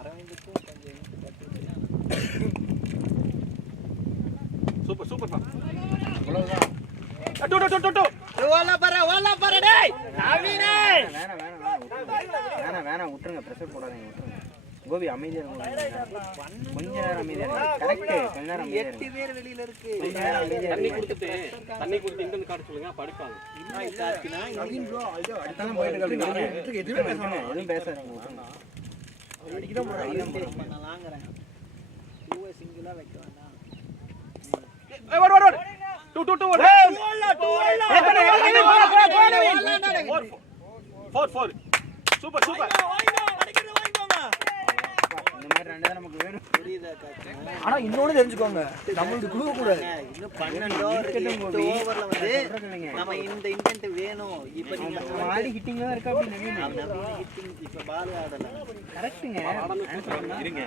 அரவிந்துக்கும் கொஞ்சம் சூப்பர் சூப்பர் பா. அவ்வளவுதான். ஓல பாரு டேய். நவீனே. வேணாம் விட்டுருங்க. பிரஷர் போடாதீங்க விட்டுருங்க. கோபி அமைதியா இருங்க. கொஞ்ச நேரம் அமைதியா இருங்க. கரெக்ட். கொஞ்ச நேரம் அமைதியா 8 பேர் வெளியில இருக்கு. கொஞ்ச நேரம் அமைதியா தண்ணி இருங்க. கொடுத்துட்டு இன்னொன்னு காட்ட சொல்லுங்க படிப்பாங்க. இன்னும் காத்துனா நவீன் ப்ரோ ஐயோ அடுத்தாலும் போயிட்டு இருக்காங்க. எதுவுமே பேசாம எதுவும் பேசாதீங்க விட்டுருங்க. அடிக்கு தான் போறாங்க. பண்ணலாங்கறேன். 2 சிங்கிளா வைக்க வேண்டாம். ஏய் ஓடு. 2 ஓடு. 4 சூப்பர் சூப்பர். இந்த மாதிரி ரெண்டு தான் நமக்கு வேணும். புரியுதா காத்துனா? ஆனா இன்னொன்னு தெரிஞ்சுக்கோங்க. நம்மளுக்கு குடுக்க கூடாது. இன்னும் 12 ஓவர் இருக்கு. 8 ஓவர்ல வந்து நம்ம இந்த இன்டென்ட் வேணும். இப்போ நீங்க அவன் ஆடி ஹிட்டிங்ல தான் இருக்கா அப்படி நவீன். நவீன் ஹிட்டிங் இப்ப பால் ஆடலாம். கரெக்ட்டுங்க. இருங்க.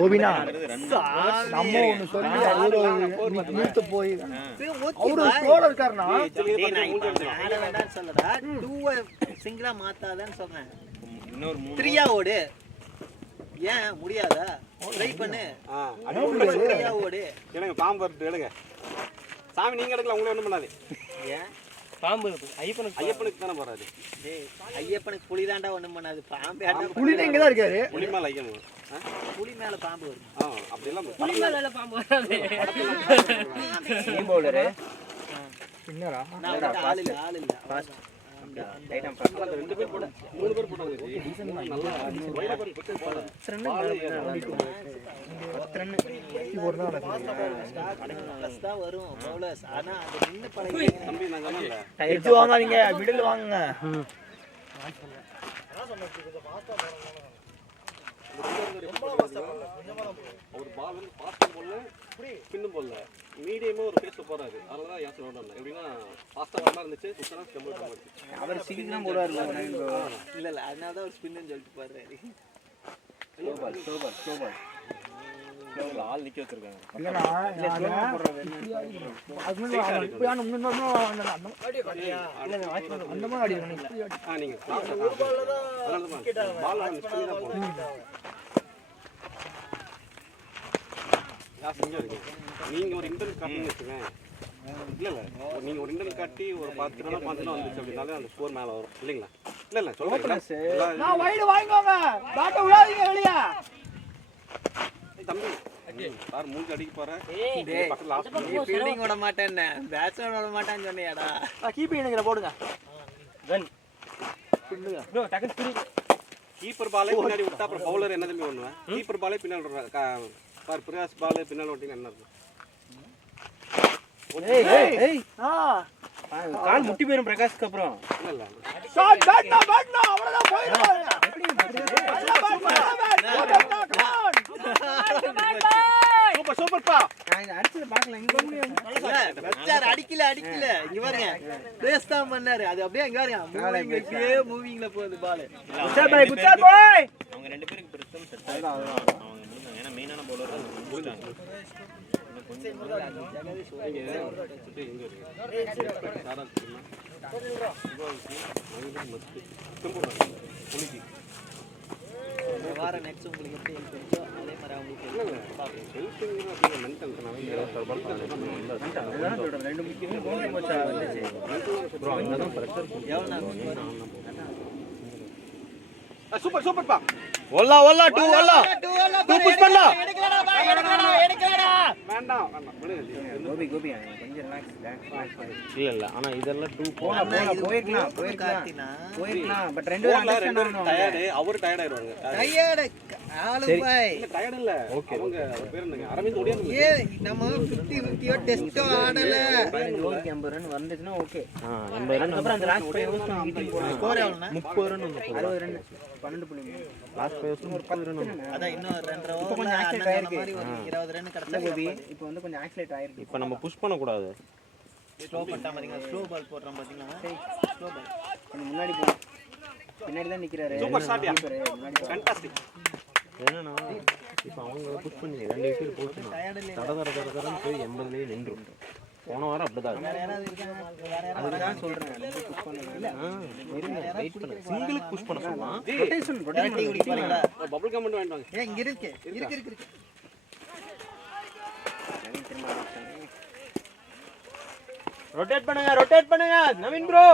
கோபினா ரன் நம்ம ஒன்னு சொல்லி அவரு நிறுத்த போய் ஓகே அவரு ஸ்லோல இருக்காருனா டேய் நான் இப்ப ஆட வேண்டாம்னு சொல்லடா. 2 சிங்கிளா மாத்தாதன்னு சொல்றேன். இன்னொரு 3 3 ஓடு. ஏன் முடியாதா? ட்ரை பண்ணு. அது 3 ஓடு. எனக்கு பாம்பு வருது எடுங்க. சாமி நீங்க எடுக்கல உங்களே ஒண்ணும் பண்ணாது. ஏன்? பாம்பு ஐயப்பனுக்கு தானே போறாது. டேய் ஐயப்பனுக்கு புலி தாண்டா ஒண்ணும் பண்ணாது. பாம்பு ஆடா. புலி இங்க தான் இருக்காரு. புலி மேல ஐயன். புலி மேல பாம்பு வரும். அப்படி எல்லாம் புலி மேல பாம்பு வராது. டீம் பவுலர் என்னடா நான் ஆள் இல்ல. ரைட் ஃபர்ஸ்ட் ரெண்டு பேர் போட 3 பேர் போட்டாங்க. நல்லா ப்ளஸ் தான் வரும் பவுலர்ஸ். ஆனா அது நின்னு பழகி தம்பி நான் சொன்னேன்ல. எட்டு வாங்காதீங்க, மிடில் வாங்குங்க. ஒரு பால் வந்து ஃபாஸ்ட் போல்ல பின்னும் போல்ல மீடியமா ஒரு பேஸ்ல போறாரு. அதனால தான் யாசர் ஓடல. எப்படின்னா ஃபாஸ்டா வரமா இருந்துச்சு. சுத்தமா ஸ்டெம்பிள் போடுச்சு. அவர் சீக்கிரம் தான் போடுவார். இல்ல அதனால தான் ஒரு ஸ்பின்னு சொல்லிட்டு பாரு. சூப்பர் ஆள் நிக்க வச்சிருக்காங்க. இல்லனா அந்த மாதிரி அடி நீங்க பால் யாசர் இங்க இருக்கு. நீங்க ஒரு இன்டர்வியூ காட்டுங்க வச்சுக்கேன். இல்லை இல்லை நீங்கள் ஒரு இண்டல் காட்டி ஒரு 10 ரன் 5 ரன் வந்துச்சு அப்படின்னாலே அந்த ஸ்கோர் மேலே வரும் இல்லைங்களா? இல்லை சொல்லுங்கள் நான் வைடு வாங்கிக்கோங்க பேட்டை விடாதீங்க வெளியே தம்பி யார் மூஞ்சி அடிக்க போகிறேன் பக்கத்தில் லாஸ்ட் ஃபீல்டிங் விட மாட்டேன்னு பேட்ஸ்மேன் விட மாட்டேன்னு சொன்னியாடா. கீப்பிங் எனக்கு போடுங்க ப்ரோ டக்கு கீப்பர் பாலே பின்னாடி விட்டா அப்புறம் பவுலர் என்ன தம்பி பண்ணுவேன்? கீப்பர் பாலே பின்னாடி விடுறேன் பார் பிரகாஷ் பாலே பின்னாடி விட்டீங்க என்ன இருக்கும்? கால் முட்டி போயிடும் பிரகாஷ்க்கு அப்புறம். இல்லை இல்லை ஷாட் பேட்னா அவ்வளவுதான் போயிடுவாங்க சூப்பர் சூப்பர்ப்பா. அடிச்சது பார்க்கலாம் இங்க வச்சாரு, அடிக்கல இங்க பாருங்க ரேஸ் தான் பண்ணாரு. அது அப்படியே இங்க பாருங்க மூவிங்ல போகுது பால். குட் பாய் அவங்க 2 பேருக்கு பிரச்சனை செட் ஆயிடும். அவங்க ஏன்னா மெயினான பவுலர் தான் முடிச்சிட்டாங்க. வார நெக்ஸ்ட் உங்களுக்கு எப்படி இருக்கோ அதே மாதிரி அவங்களுக்கு ரெண்டு முக்கியமே போட்டு போச்சா வந்துச்சு. சூப்பர் சூப்பர்ப்பா. ஒல்லா 2 புஷ் பண்ணலாம். வேண்டாம் கோபி கொஞ்சம் ரிலாக்ஸ். இல்ல ஆனா இதெல்லாம் 2 போயிருக்கலாம் பட் ரெண்டு டயர்டு அவர் டயர்ட் ஆயிடுவாங்க. டயர்ட் இல்ல அவங்க பேர் என்னங்க அரவிந்த் ஓடியா நம்ம 50-50 டெஸ்டோ ஆடல. 80 ரன் வந்துச்சுன்னா ஓகே. 80 ரன் அப்புறம் அந்த லாஸ்ட் 5 ஓவர்ஸ் மீட்டிங் போடுறோம். ஸ்கோர் எவ்வளவுனா 30 ரன் வந்து 60 ரன் 12.3. Last 5 overs 30 run. அதான் இன்னும் 2 இப்போ கொஞ்சம் ஆக்சிலேட் ஆயிருக்கு. மாதிரி ஒரு 20 ரன் இல்ல கோபி கிடைச்சா இப்போ வந்து கொஞ்சம் ஆக்சிலேட் ஆயிருக்கு. இப்போ நம்ம புஷ் பண்ண கூடாது. ஸ்லோ பண்ணா பாத்தீங்க, ஸ்லோ பால் போடுறோம் பாத்தீங்களா? ஸ்லோ பால் கொஞ்சம் முன்னாடி போ. பின்னாடி தான் நிக்கிறாரு. சூப்பர் ஷாட்யா. முன்னாடி ஃபேண்டாஸ்டிக். என்னன்னா இப்போ அவங்க புஷ் பண்ணி 2 விக்கெட் போச்சுனா தடதரன்னு போய் 80லயே நின்றும். போன வாரம் அப்படிதான். வேற யாராவது இருக்காங்க? வேற யாராவது அதுதான் சொல்றேன். ரொம்ப புஷ் பண்ணல. வெயிட் பண்ணு. சிங்கிளுக்கு புஷ் பண்ண சொல்லலாம். ரொட்டேஷன் டீ குடிப்பாங்களா? பபிள் கம் மட்டும் வாங்கிட்டு வாங்க. இங்க இருக்கு. ரொட்டேட் பண்ணுங்க நவீன் ப்ரோ.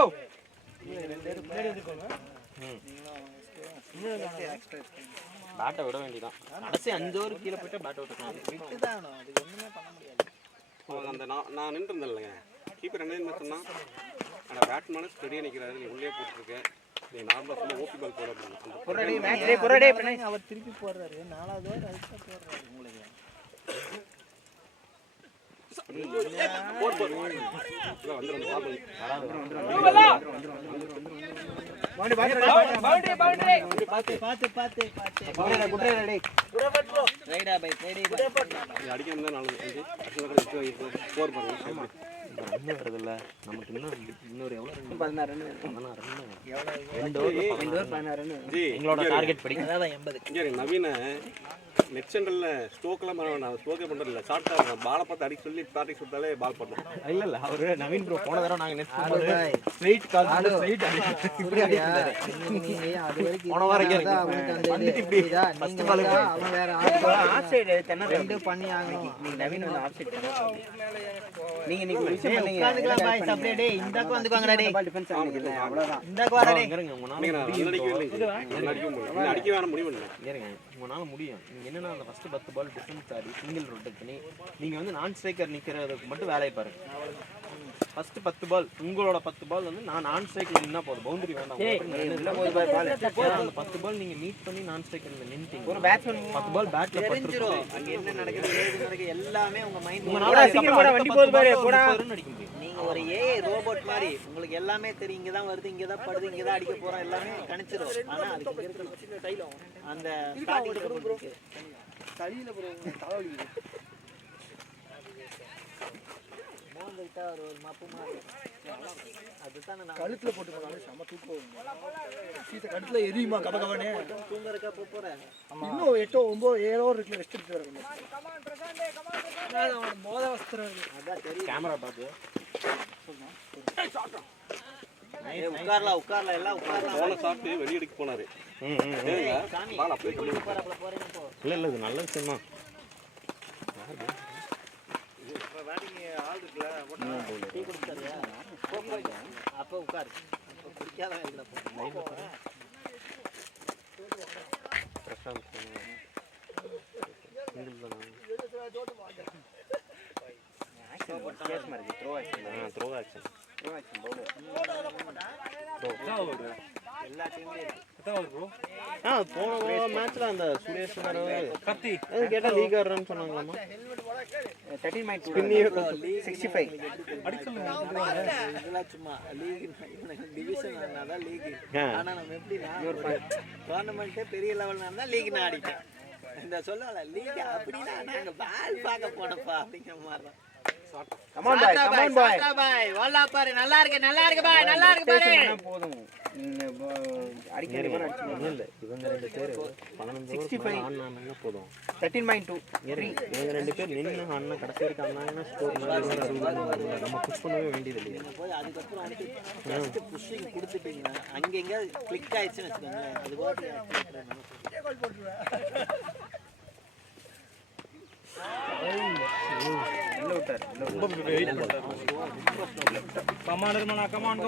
பேட்டை விட வேண்டியதான். கடைசி 5 ஓவர் கீழே போயிட்டு பேட் விட்டுக்கலாம். விட்டுதான் அது ஒண்ணுமே பண்ண முடியாது. அவங்க அந்த நான் நின்று இருந்தேன் இல்லைங்க கீப்பர் என்ன சொன்னா ஆனால் பேட்மேனு ஸ்டெடியாக நிற்கிறாரு நீ உள்ளே போட்டுருக்க நீ நார்மலாக சும்மா ஓபி பால் போட அப்படின்னு அவர் திருப்பி போடுறாரு. 4வது ஓவர் அதுக்கு போடுறாரு உங்களுக்கு. அடிக்காம தான் ஸ்கோர் பண்ணுங்க நமக்கு இன்னொரு எவ்வளோ 16 ரன். 2 over 16 run. எங்களோட டார்கெட் படி அதான் 80. இங்கே நவீன நெட் சென்டரில் ஸ்டோக்கெல்லாம் பண்ண வேண்டாம் ஸ்டோக்கே பண்ணுறதில்ல ஷார்ட்டாக பாலை பார்த்து அடிக்க சொல்லி ப்ராக்டிஸ் கொடுத்தாலே பால் பண்ணணும். இல்ல அவரு நவீன் ப்ரோ போன தடவை நாங்க நெக்ஸ்ட் ஸ்ட்ரைட் கால் ஸ்ட்ரைட் போன வாரம் ஃபர்ஸ்ட் பால் அவன் வேற ஆஃப் சைடு தென்ன ரெண்டு பண்ணி ஆகணும். நீங்க நவீன் வந்து ஆஃப் சைடு நீங்க நீங்க விஷயம் பண்ணீங்க. உட்கார்ந்துக்கலாம் பாய் அப்படியே டேய் இந்தக்கு வந்துக்குவாங்கடா டேய். பால் டிஃபென்ஸ் ஆகுது அவ்வளவுதான். இந்தக்கு வாடா டேய். நீங்கள் அடிக்கவே இல்லை அடிக்க வேணாம் முடிவு பண்ணல ஏறுங்க உங்களால முடியும். நீங்க என்னன்னா அந்த ஃபர்ஸ்ட் 10 பால் டிஃபென்ஸ் ஆடி சிங்கிள் ரொட்டேட் பண்ணி நீங்க வந்து நான் ஸ்ட்ரைக்கர் நிக்கிறதுக்கு மட்டும் வேலையை பாருங்க. ஃபர்ஸ்ட் 10 பால் உங்களோட 10 பால் வந்து நான் நான் ஸ்ட்ரைக்கர் நின்னா போதும். பவுண்டரி வேண்டாம். உள்ள போய் பால் அந்த 10 பால் நீங்க மீட் பண்ணி நான் ஸ்ட்ரைக்கர்ல நின்னுட்டீங்க. ஒரு பேட்ஸ்மேன் 10 பால் பேட்ல தெரிஞ்சிரும் அங்க என்ன நடக்குது ஏது நடக்குது எல்லாமே உங்க மைண்ட். உங்களால சீக்கிரம் போடா, வண்டி போகுது பாரு, போடா. அடிக்க முடியும். நீங்க ஒரு ஏஐ ரோபோட் மாதிரி உங்களுக்கு எல்லாமே தெரியும். இங்க தான் வருது, இங்க தான் படுது, இங்க தான் அடிக்க போறோம் எல்லாமே கணிச்சிரும். ஆனா அதுக்கு இருக்கணும் அந்த ஸ்டார்டிங் ப்ரோ தலையில ப்ரோ தலைவலி மோந்துட்டா ஒரு மப்பு மாதிரி அதுதான் நான் கழுத்துல போட்டு போனாலும் செம தூக்கம் சீத்த கழுத்துல எரியுமா கபகபனே தூங்கறக்க போறேன். இன்னும் 8 9 7 ஓவர் இருக்கு ரெஸ்ட் எடுத்து வரணும். அவன் மோத வஸ்திரம் அதான் தெரியும். கேமரா பாத்து உட்கார்லாம் எல்லாம் உட்கார்லாம். போன சாப்பிட்டு வெளியடிக்கு போனார் பால் அப்படியே கம்மி இல்ல இது நல்ல விஷயம் தான். பேட்டிங் ஆள் இருக்குல்ல டீ குடிச்சாரியா அப்போ உட்காரு அப்போ குடிக்காத இதில் போகிறேன் பிரசாந்த் சிங்கிள் தானா வித்தியாசமா இருக்கு த்ரோ ஆக்ஷன் த்ரோ ஆக்ஷன் எல்லா டீம்லேயும் ப்ரோ போன மேட்ச்ல அந்த சுரேஷ் கத்தி கேட்டா லீக் ஆடுறேன்னு சொன்னாங்களாமா 13.2 65 இதெல்லாம் சும்மா லீக் டிவிஷன் ஆனாதான் லீக் ஆனா நம்ம எப்படின்னா டோர்னமெண்ட்டே பெரிய லெவல்னா இருந்தா லீக் நான் ஆடிட்டேன் இந்த சொல்லல லீக் அப்படின்னா நாங்க பால் பார்க்க போனப்பா அப்படிங்கிற மாதிரி தான் come on boy பாய் வாலா பாரு நல்லா இருக்கு பாய் நல்லா இருக்கு பாரு போதும் அடிக்கடி கூட அடிச்சு இல்ல இவங்க ரெண்டு பேர் 65 ஆனாங்க போதும் 13.2 இவங்க ரெண்டு பேர் நின்னு அண்ணா கடைசி வரைக்கும் அண்ணாங்கன்னா ஸ்கோர் நம்ம புஷ் பண்ணவே வேண்டியது இல்லையா போய் அதுக்கப்புறம் வந்து ஜஸ்ட் புஷ்ஷிங் கொடுத்துட்டீங்கன்னா அங்க எங்க கிளிக் ஆயிடுச்சுன்னு வச்சுக்கோங்களேன் அது பாட்டு கமான் இருமாண்ணா கமான்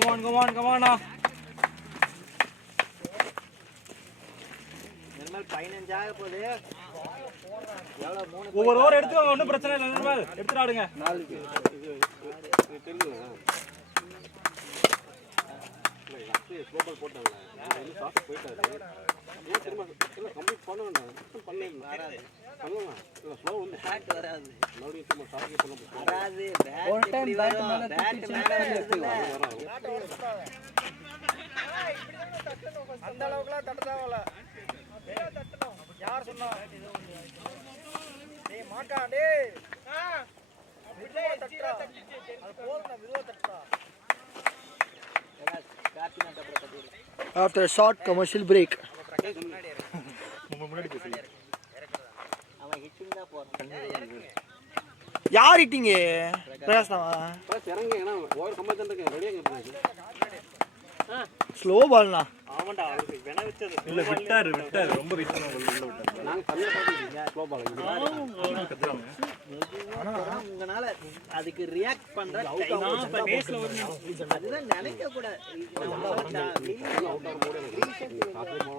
நிர்மல் 15 ஆக போகுது எவ்வளோ 3 ஒவ்வொரு ஓவர் எடுத்துவாங்க ஒன்றும் பிரச்சனை இல்லை நிர்மல் எடுத்துட்டு ஆடுங்க ஸ்லோபால் போட்டாங்களே ஷார்ட் போயிட்டாரு திரும்ப கம்ப்ளீட் பண்ண வேண்டாம் பண்ணலாம் பண்ணலாம் இல்லை ஸ்லோ வந்து பேட் வராது மறுபடியும் திரும்ப ஷார்ட் பண்ண வராது பேட் எப்படி வரும் பேட் மேலே வருதுல்ல அந்த அளவுக்குலாம் தட்ட தேவையில்ல தட்டணும் யார் சொன்னா டேய் மாட்டா டேய் மெதுவா தட்டா அது போதும் மெதுவா தட்டா After a short commercial break. முன்னாடி பேசுங்க அவன் ஹிட்டிங் தான் போறான் யார் ஹிட்டிங் பிரகாஷ் தானா இறங்க ஏன்னா ஓவர் கம்மியாக தான் இருக்கேன் ரெடியாக இருக்கேன் ஸ்லோ பால்னா அவன்டா அவருக்கு வேணா வச்சது இல்ல விட்டாரு ரொம்ப ரிஸ்க் பண்ண உள்ள விட்டாரு நாங்கள் தனியாக பார்த்துருக்கீங்க ஸ்லோ பால் கத்துறாங்க உங்களால அதுக்கு ரியாக்ட் பண்ற அதுதான் நினைக்க கூடாது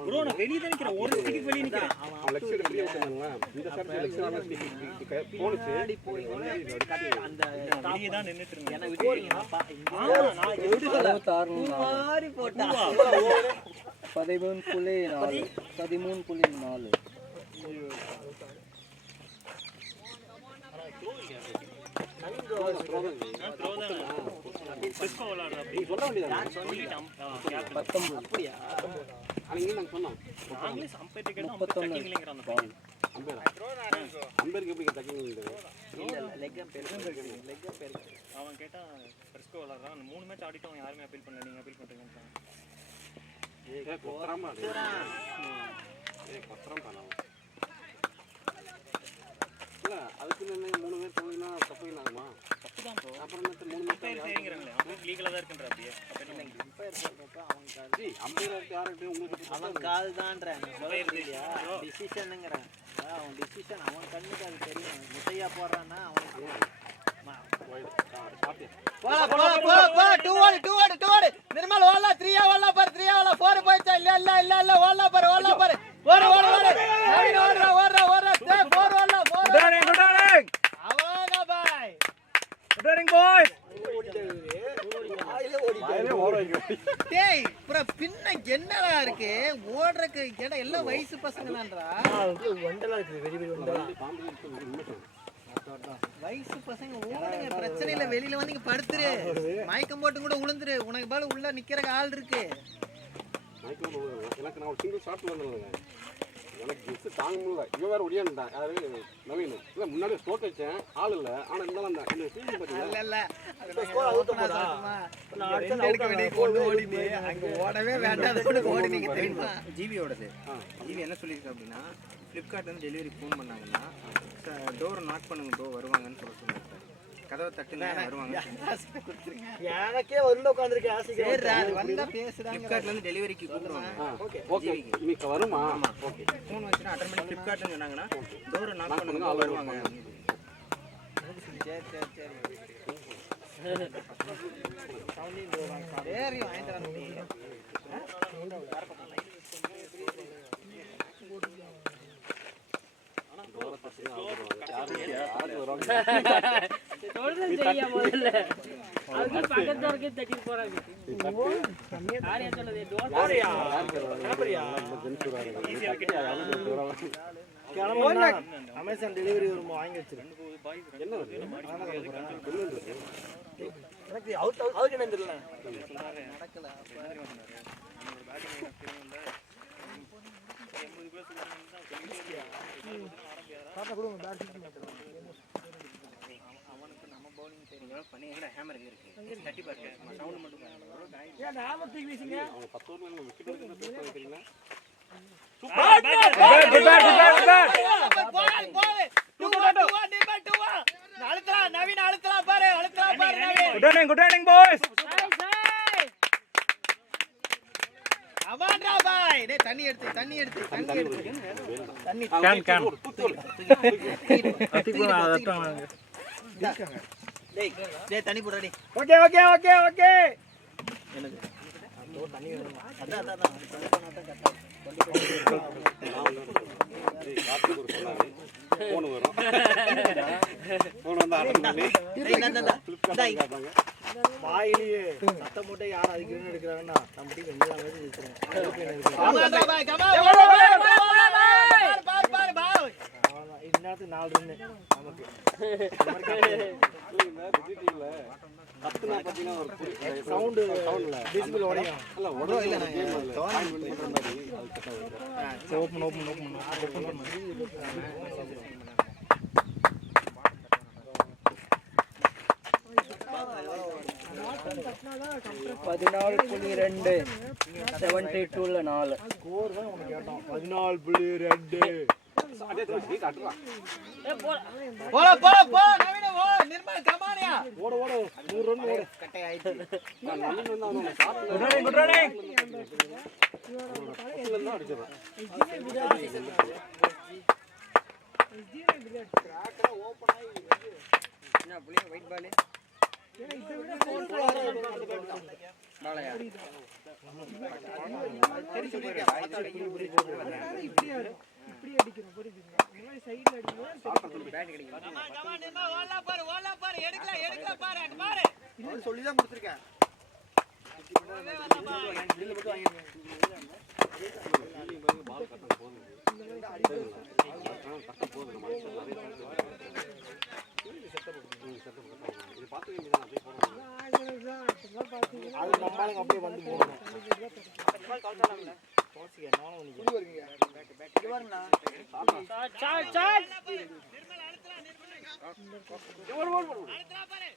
ப்ரோ நான் வெளிய தான் நிக்கிறேன் ஒரு ஸ்டிக்கு வெளிய நிக்கிறேன் அவன் லெக்சர் வெளியே வச்சிருந்தாங்களா இந்த சைடு லெக்சர் போனுச்சு அந்த வெளிய தான் நின்னுட்டு இருந்தேன் என்ன விட்டுறீங்கப்பா நான் எப்படி சொல்ல மாறி போட்டா 13.4 13.4 செஸ்கோ விளையாடுற நீ சொல்ல வேண்டியது நான் சொல்லிட்டேன் அப்படியா அன்னைக்கு நாங்கள் சொன்னோம் நாங்களே சம்பை டிக்கெட் தான் டக்கிங்லங்கற அந்த பையன் அம்பேருக்கு எப்படி தக்கிங் இருந்தது இல்ல லெக்கம் பேர் அவன் கேட்டா செஸ்கோ விளையாடுறான் அந்த 3 மேட்ச் ஆடிட்டு அவன் யாருமே அப்பீல் பண்ணல நீங்க அப்பீல் பண்றீங்கன்னு பத்திரமா பத்திரம் பண்ணலாம் இல்லை அதுக்கு என்ன 3 பேர் போனீங்கன்னா தப்பு இல்லாமா தப்புதான் ப்ரோ அப்புறம் என்ன 3 பேர் செய்யுங்கறாங்களே அவன் லீகலா தான் இருக்கன்ற அப்படியே அப்ப என்ன அம்பையர் சொல்றப்ப அவன் காது அம்பேருக்கு யார்கிட்டயும் உங்களுக்கு அவன் காது தான்றேன் டிசிஷனுங்கிறேன் அவன் டிசிஷன் அவன் கண்ணுக்கு அது தெரியும் முட்டையா போடுறான்னா அவனுக்கு நிர்மல் ஓடல 3 ஓடல பாரு 3 ஓடல 4 போயிச்சா இல்ல ஓடல பாரு ஓடு டேய் 4 ஓடல 4 குட் மார்னிங் அவனா பாய் குட் மார்னிங் பாய்ஸ் டேய் புற பின்ன என்னடா இருக்கு ஓடுறக்கு கேடா எல்லாம் வயசு பசங்க தான்டா வண்டலா இருக்கு வெரி வெரி வண்டலா வயசு பசங்க ஓடுங்க பிரச்சனை இல்ல வெளியில வந்து இங்க படுத்துரு மயக்கம் போட்டு கூட உளுந்துரு உனக்கு பால உள்ள நிக்கிறக்கு ஆள் இருக்கு எனக்கு நான் ஒரு சிங்கிள் ஷாட் வந்தேன் எனக்கு கிஃப்ட் தாங்க முடியல இவன் வேற ஒடியான்ட்டான் யாரு நவீன் இல்லை முன்னாடி ஸ்டோக் வச்சேன் ஆள் இல்லை ஆனால் இருந்தாலும் அந்த இந்த ஃபீல்டு பார்த்தீங்கன்னா இல்ல எடுக்க வேண்டிய கொண்டு ஓடிட்டு அங்க ஓடவே வேண்டாம் கூட ஓடினீங்க தெரியுமா ஜிவியோடது ஜிவி என்ன சொல்லியிருக்கு அப்படின்னா ஃப்ளிப்கார்ட்லேருந்து டெலிவரி ஃபோன் பண்ணாங்கன்னா டோரை நாக் பண்ணுங்க ப்ரோ வருவாங்கன்னு சொல்ல சொன்னாங்க கதவை தட்டுங்க வருவாங்க எனக்கே உள்ள உட்கார்ந்திருக்கேன் ஆசிக்கு வந்தா பேசுறாங்க ஃப்ளிப்கார்ட்லேருந்து டெலிவரிக்கு கூப்பிடுவாங்க ஓகே இன்னைக்கு வருமா ஓகே ஃபோன் வச்சுன்னா அட்டன் பண்ணி ஃப்ளிப்கார்ட்னு சொன்னாங்கன்னா டோரை நாக் பண்ணுங்க வருவாங்க சரி சரி சரி சவுண்டிங் சரி வாங்கி தரேன் அமேசான் டெலிவரி வருமா வாங்கி வச்சிருக்கேன் எனக்கு அவருக்கு என்ன தெரியல நடக்கல அவனுக்கு நம்ம பவுலிங் தெரியும் பண்ணி ஹேமர் இருக்கு தட்டி பாருங்க சவுண்ட் மட்டும் ஏன் ஹேமர் தூக்கி வீசுங்க அவங்க 10 ஓவர் நம்ம விக்கெட் எடுக்கணும் தெரியுமா தண்ணி எடுத்து தண்ணி எடுத்து தண்ணி எடுத்து தண்ணி தண்ணி போடுறா டேய் ஓகே ஓகே ஓகே ஓகே எனக்கு தண்ணி வேணும் அதான் அதான் போன் வரும் போன் வந்து ஆர்டர் பண்ணி வாயிலேயே சத்தம் போட்டு யார் அதுக்கு என்ன எடுக்கிறாங்கன்னா நம்ம டீம் எந்த மாதிரி இந்நேரத்துக்கு 4 ரன் நமக்கு சவுண்டு டிஸ்பிளே உடையும் இல்ல உடையும் இல்ல நான் open open open open 14.2 72ல 4 score தான் உனக்கு கேட்டோம் 14.2 அதே தூக்கி காட்டுறா போடா போடா போ நவீன ஓ நிர்மல் கமானியா ஓட ஓட 100 ரன் ஓட கட்டை ஆயிடுச்சு நான் நவீன் வந்து அவன சாப்பிட்டு குட் ரன்னிங் பஸ்ல அடிச்சறான் கிராக்கா ஓபன் ஆகி என்ன புளிய ஒயிட் பால் ஏன்னா இத விட பாலையா இப்படி அடிக்கணும் புரியுதுங்க முன்னாடி சைடுல அடிக்கணும் பேட் கிடைக்கும் கமா நிர்மா ஓடல பாரு எடுக்கல பாரு அட் பாரு இன்னும் சொல்லி தான் கொடுத்திருக்கேன் பால் கட்ட போகுது கட்ட போகுது நம்ம இது பாத்து வேண்டியதான் அப்படியே போறோம் அது நம்மளுக்கு அப்படியே வந்து போகணும் போசிங்க நானும் நீங்க புடி வரீங்க இது வரணும் சாட் சாட் நிர்மல் அழுத்துறா நிர்மல் ஓடு ஓடு அழுத்துறா பாரு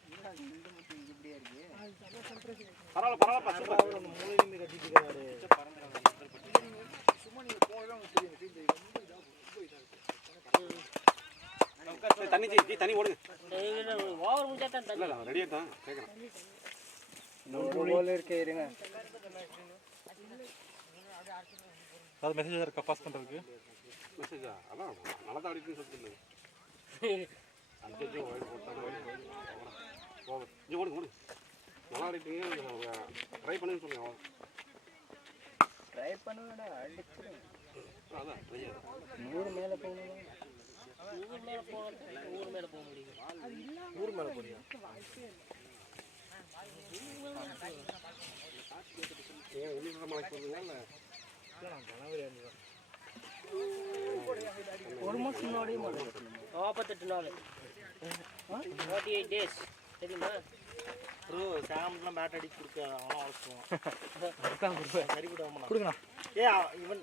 இப்படியே இருக்கு பரவாயில்ல பரவாயில்ல அந்த மூலையில இருந்து கட்டிட்டு இருக்காரு சும்மா நீங்க போறதா உங்களுக்கு தெரியும் தண்ணி ஜி தண்ணி ஓடுங்க ஓவர் முடிஞ்சா தான் இல்ல இல்ல ரெடியா தான் கேக்குறேன் போல இருக்கே இருங்க அது மெசேஜ் இருக்கா பாஸ் பண்றதுக்கு மெசேஜா அதான் நல்லா தான் அடிக்குன்னு சொல்லிட்டு அஞ்சு ஓடி போட்டாங்க ஓவர் ஜி ஓடுங்க ஓடுங்க நல்லா அடிப்பீங்க ட்ரை பண்ணுன்னு சொல்லுங்க ட்ரை பண்ணுடா அடிச்சு அதான் ட்ரை 100 மேல போகணும் 100 மேல போக முடியும் 100 மேல போறியா ஏன் உள்ளிட்ட மலைக்கு போறீங்களா இல்ல ஒரு மாசம் முன்னாடி 48 நாள் 48 டேஸ் தெரியுமா ப்ரோ சாம்லாம் பேட் அடிச்சு கொடுக்க அவன் அவசரம் சரி கூட ஆமா கொடுங்கண்ணா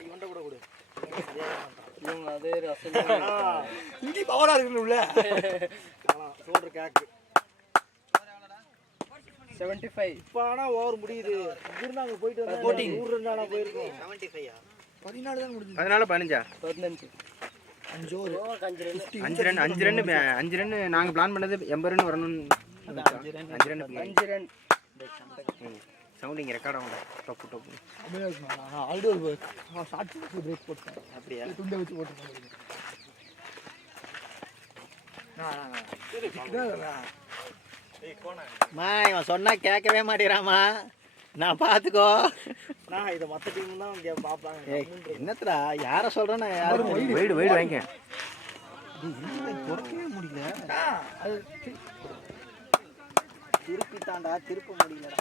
இவன்ட்ட கூட கொடு இவங்க அதே ரசம் இங்கி பவரா இருக்குன்னு உள்ள சோல்டர் கேக் 75 இப்போ ஆனா ஓவர் முடியுது இங்கிருந்து அங்க போயிட்டு வந்தா 100 ரன் ஆனா போயிருக்கும் 75 14 தான் முடிஞ்சு 15 15 5 ஓவர் 5 ரன் நாங்க பிளான் பண்ணது 80 ரன் வரணும் 5 ரன் சவுண்டிங் ரெக்கார்ட் ஆகும் டப்பு டப்பு ஆல்ரெடி ஒரு ஷார்ட் பிரேக் போட்டேன் அப்படியே துண்டை வச்சு போட்டு இவன் சொன்னா கேட்கவே மாட்டேறாமா. நான் பாத்துக்கோ. நான் இதை மற்ற டீம் தான் இங்கே பார்ப்பாங்க. என்னத்துடா யாரை சொல்றேன்னா யாரும் வெயிட் வாங்கிக்க. பொறுக்கவே முடியல. அது திருப்பிட்டாண்டா, திருப்ப முடியலடா.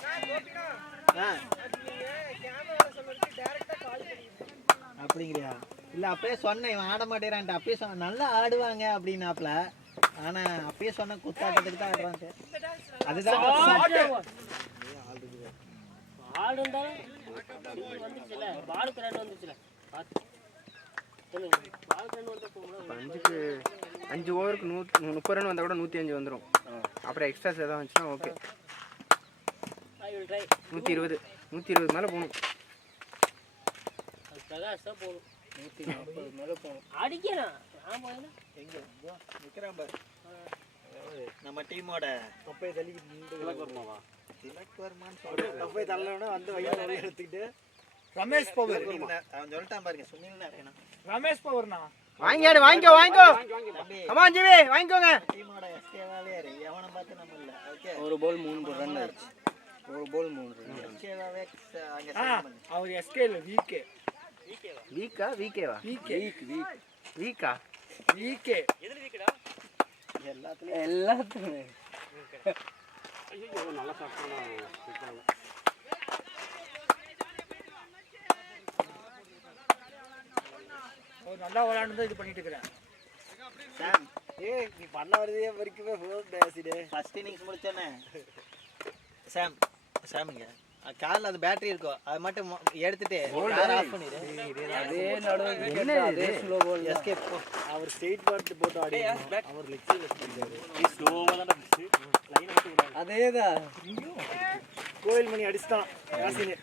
அப்படிங்கிறியா? இல்ல அப்பயே சொன்னேன் இவன் ஆட மாட்டேறான்ட்டு. அப்பயே சொன்ன நல்லா ஆடுவாங்க அப்படின்னாப்ல. ஆனா அப்பயே சொன்ன குத்தாட்டத்துக்கு தான் ஆடுறாங்க. அதுதான் அஞ்சுக்கு 5 ஓவருக்கு 30 ரன் வந்தால் கூட 105 வந்துடும். அப்புறம் எக்ஸ்ட்ராஸ் எதாவது வந்துச்சுன்னா ஓகே. 120 மேலே போகணும். நம்ம டீமோட தொப்பையை தள்ளிக்கிட்டு நின்று திலக் வர்மான்னு சொல்றேன். தொப்பை தள்ளணும்னா வந்து வயல எடுத்துக்கிட்டு ரமேஷ் பவர். அவன் சொல்லிட்டான் பாருங்க. சுனில் நாராயணா. ரமேஷ் பவர்னா வாங்கிக்கோ. அம்மா ஜிவி வாங்கிக்கோங்க. டீமோட எஸ்கேவாவே இரு. எவனை பார்த்து நம்ம இல்ல. ஓகே. ஒரு பால் 3 ரன் ஆச்சு. ஒரு பால் 3 ரன். எஸ்கேவாவே அங்க செட் பண்ணு. அவர் எஸ்கே இல்ல விகே. வீக்கா வீக்கேவா? வீக்கா விகே. எல்லாத்துக்குமே. ஐயோ நல்லா சாப்பிட்டோம். அவர் நல்லா விளையாண்டு இது பண்ணிட்டு இருக்கிறேன். சாம், ஏய் நீ பண்ண வரதே வரைக்குமே ஃபோர் பேசிடு. ஃபர்ஸ்ட் இன்னிங்ஸ் முடிச்சேனே. சாம்ங்க கார்ல அது பேட்டரி இருக்கும். அது மட்டும் எடுத்துட்டு கார் ஆஃப் பண்ணிடு. அதே நடுவுல என்ன இது ஸ்லோ பால் எஸ்கேப் போ. அவர் ஸ்ட்ரைட் பார்ட் போட்டு ஆடி அவர் லெக் சைடுல ஸ்பீட். ஸ்லோவா தான் இருந்துச்சு. லைன் மட்டும் விடாது. அதேதான். கோயில் மணி அடிச்சான் யாசின்.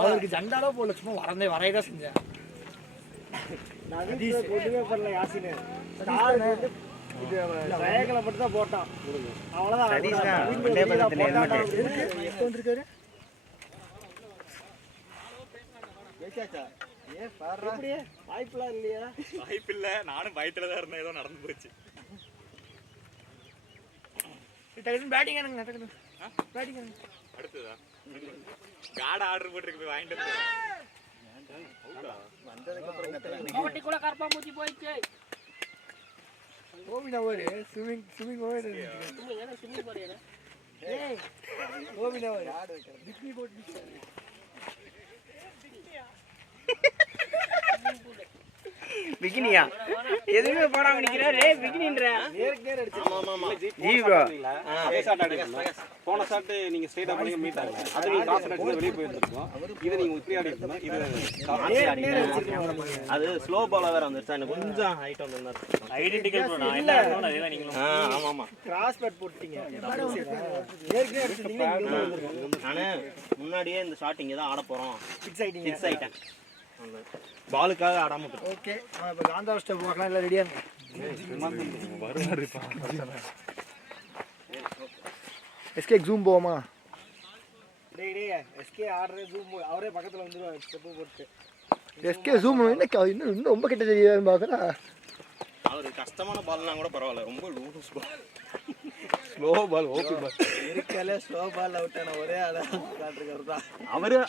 அவருக்கு ஜண்டாலோ போல சும்மா வரையதான் செஞ்சேன். நான் ஒண்ணுமே பண்ணல யாசின். ஸ்டார் வந்து இது ரயகல மட்டும் தான் போட்டான். அவ்வளவுதான். எப்போ வந்திருக்காரு? ஏச்சாச்சா ஏ பாறா. அப்படியே வாய்ப்புலாம் இல்லையா? வாய்ப்பில்லை. நானும் பயத்துல தான் இருந்தேன். ஏதோ நடந்து போச்சு. டக்குனு பேட்டிங் எனக்கு டக்குனு பேட்டிங் அடுத்ததா கார்டு ஆர்டர் போட்டுருக்கு. போய் வாங்கிட்டு வந்து வந்ததுக்கு அப்புறம் கத்துறாங்க. கோவினா ஒரு ஸ்விமிங் ஓவர் ஏய் கோவினா ஒரு ஆடு வைக்கிறேன். பிக்னி போட் பிகினியா? எதுவுமே போடாம நிக்கிறாரு. பிகினின்ற நேருக்கு நேர் அடிச்சு. ஆமா ஆமா ஜி ப்ரோ. அதே ஷாட் ஆடிருக்கீங்க. போன ஷாட் நீங்க ஸ்ட்ரைட்டா பண்ணி மீட் ஆகல. அது நீங்க கிராஸ் அடிச்சு வெளிய போயிருந்தீங்க. இது நீங்க இப்படி ஆடி இருக்கீங்க. இது நேர் நேர் அடிச்சிருக்கீங்க. அது ஸ்லோ பாலா வேற வந்துருச்சு. எனக்கு கொஞ்சம் ஹைட் வந்திருந்தாரு. Identical bro. நான் என்ன பண்ணனும் அதே தான் நீங்களும். ஆமா ஆமா. கிராஸ் பேட் போட்டுட்டீங்க. நேருக்கு நேர் அடிச்சிட்டீங்க. இங்க வந்திருக்கீங்க. நானே முன்னாடியே இந்த ஷாட் இங்க தான் ஆட போறோம். ஃபிக்ஸ் ஆயிட்டீங்க. ஃபிக்ஸ் ஆயிட்டேன். பாலுக்காக ஆடாம விட்டுட்டேன். ஓகே நான் இப்ப காந்தார ஸ்டெப் பார்க்கலாம். எல்லாம் ரெடியா இருங்க. எஸ்கே ஜூம் போமா? டேய் டேய் எஸ்கே ஆடுற ஜூம் அவரே பக்கத்துல வந்துருவாரு ஸ்டெப் போட்டு. எஸ்கே ஜூம் இன்னும் ரொம்ப கிட்ட தெரியாதுன்னு பாக்குறா. அவரு கஷ்டமான பால்னா கூட பரவாயில்ல. ரொம்ப லூஸ் பால். ஸ்லோ பால் ஓபி பால். இருக்கல ஸ்லோ பால் அவுட் ஆன ஒரே ஆளா காட்றவர் தான்.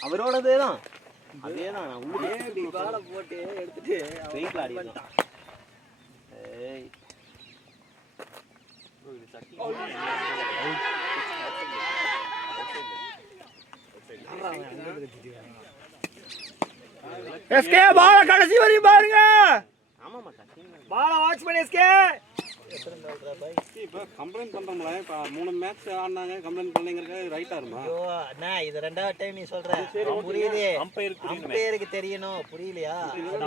அவரோடதே தான். அதேதான். நான் உள்ளே இப்படி பால போட்டு எடுத்துட்டு வெயிட்ல ஆடி வந்துட்டான். ஏய் ப்ரோ இது சட்டி. எஸ்கே பால கடைசி வரையும் பாருங்க. ஆமாமா சட்டி. பால வாட்ச் பண்ணி எஸ்கே. இப்ப கம்ப்ளைண்ட் பண்றோம்ல. இப்ப 3 மேட்ச் ஆடுனாங்க. கம்ப்ளைண்ட் பண்ணீங்கறது ரைட்டா இருக்குமா? ஐயோ அண்ணா இது ரெண்டாவது டைம் நீ சொல்ற. புரியுது. அம்பையருக்கு தெரியணும். புரியலையா?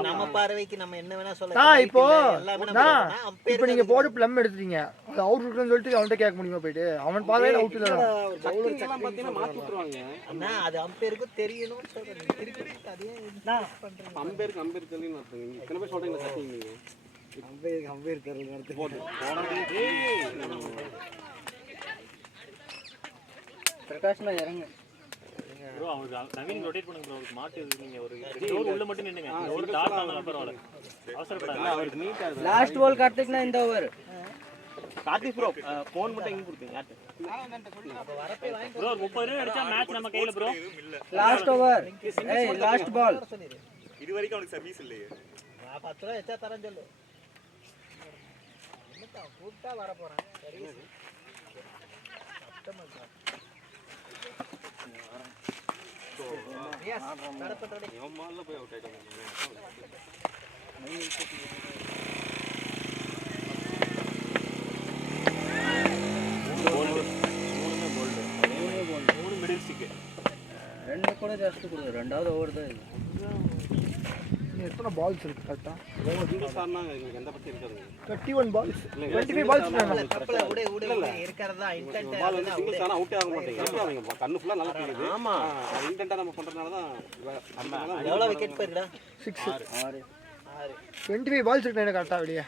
நம்ம பார்வைக்கு நம்ம என்ன வேணா சொல்லலாம். இப்போ இப்போ நீங்க போடு ப்ளம் எடுத்துட்டீங்க. அது அவுட் இருக்குன்னு சொல்லிட்டு அவன்கிட்ட கேட்க முடியுமா போயிட்டு? அவன் பார்வையில அவுட் இல்ல. பவுலர் எல்லாம் பாத்தீங்கன்னா மாத்தி விட்டுருவாங்க. அண்ணா அது அம்பையருக்கு தெரியணும்னு சொல்றேன். திருப்பி அதே பண்றேன். அம்பேர் தெரியல நடத்துங்க. இத்தனை பேர் சொல்றீங்களா சட்டி நீங்க? அம்பையர் தெரியல நடத்து. போடு. பிரகாஷ்ல இறங்க. ப்ரோ அவருக்கு நவீன் ரொட்டேட் பண்ணுங்க ப்ரோ. அவருக்கு மாட்டு நீங்க ஒரு டோர் உள்ள மட்டும் நின்னுங்க. ஒரு டாட் ஆனா பரவாயில்லை. அவசரப்படாத. அவருக்கு மீட் ஆகுது. லாஸ்ட் பால் கார்த்திக்னா இந்த ஓவர். கார்த்திக் ப்ரோ ஃபோன் மட்டும் எங்க கொடுத்தீங்க யார்ட்ட ப்ரோ 30 ரன் அடிச்சா மேட்ச் நம்ம கையில ப்ரோ லாஸ்ட் ஓவர் ஏய் லாஸ்ட் பால் இது வரைக்கும் அவனுக்கு சர்வீஸ் இல்லையே. நான் 10 ரூபா எச்சா தரேன் சொல்லு. கூப்பிட்டா வர போறேன். எவமால போய் அவுட் ஆயிட்டாங்க. மூணு மிடில் ஸ்டிக் ரெண்டு கூட ஜாஸ்தி கொடு ரெண்டாவது ஓவர் தான் இது எத்தனை பால்ஸ் இருக்கு கரெக்ட்டா? சிங்கிள் சார்னா எங்களுக்கு எந்த பத்தி இருக்காதுங்க. 31 பால்ஸ் 25 பால்ஸ் தப்பல உடே இருக்கறதா இன்டென்ட் பால் வந்து சிங்கிள் சார்னா அவுட் ஆக மாட்டேங்குது. எப்படி அவங்க கண்ணு ஃபுல்லா நல்லா தெரியுது. ஆமா அது இன்டென்ட்டா நம்ம பண்றதுனால தான் எவ்வளவு விக்கெட் போயிருடா 6 25 பால்ஸ் இருக்கு எனக்கு கரெக்ட்டா வெளிய.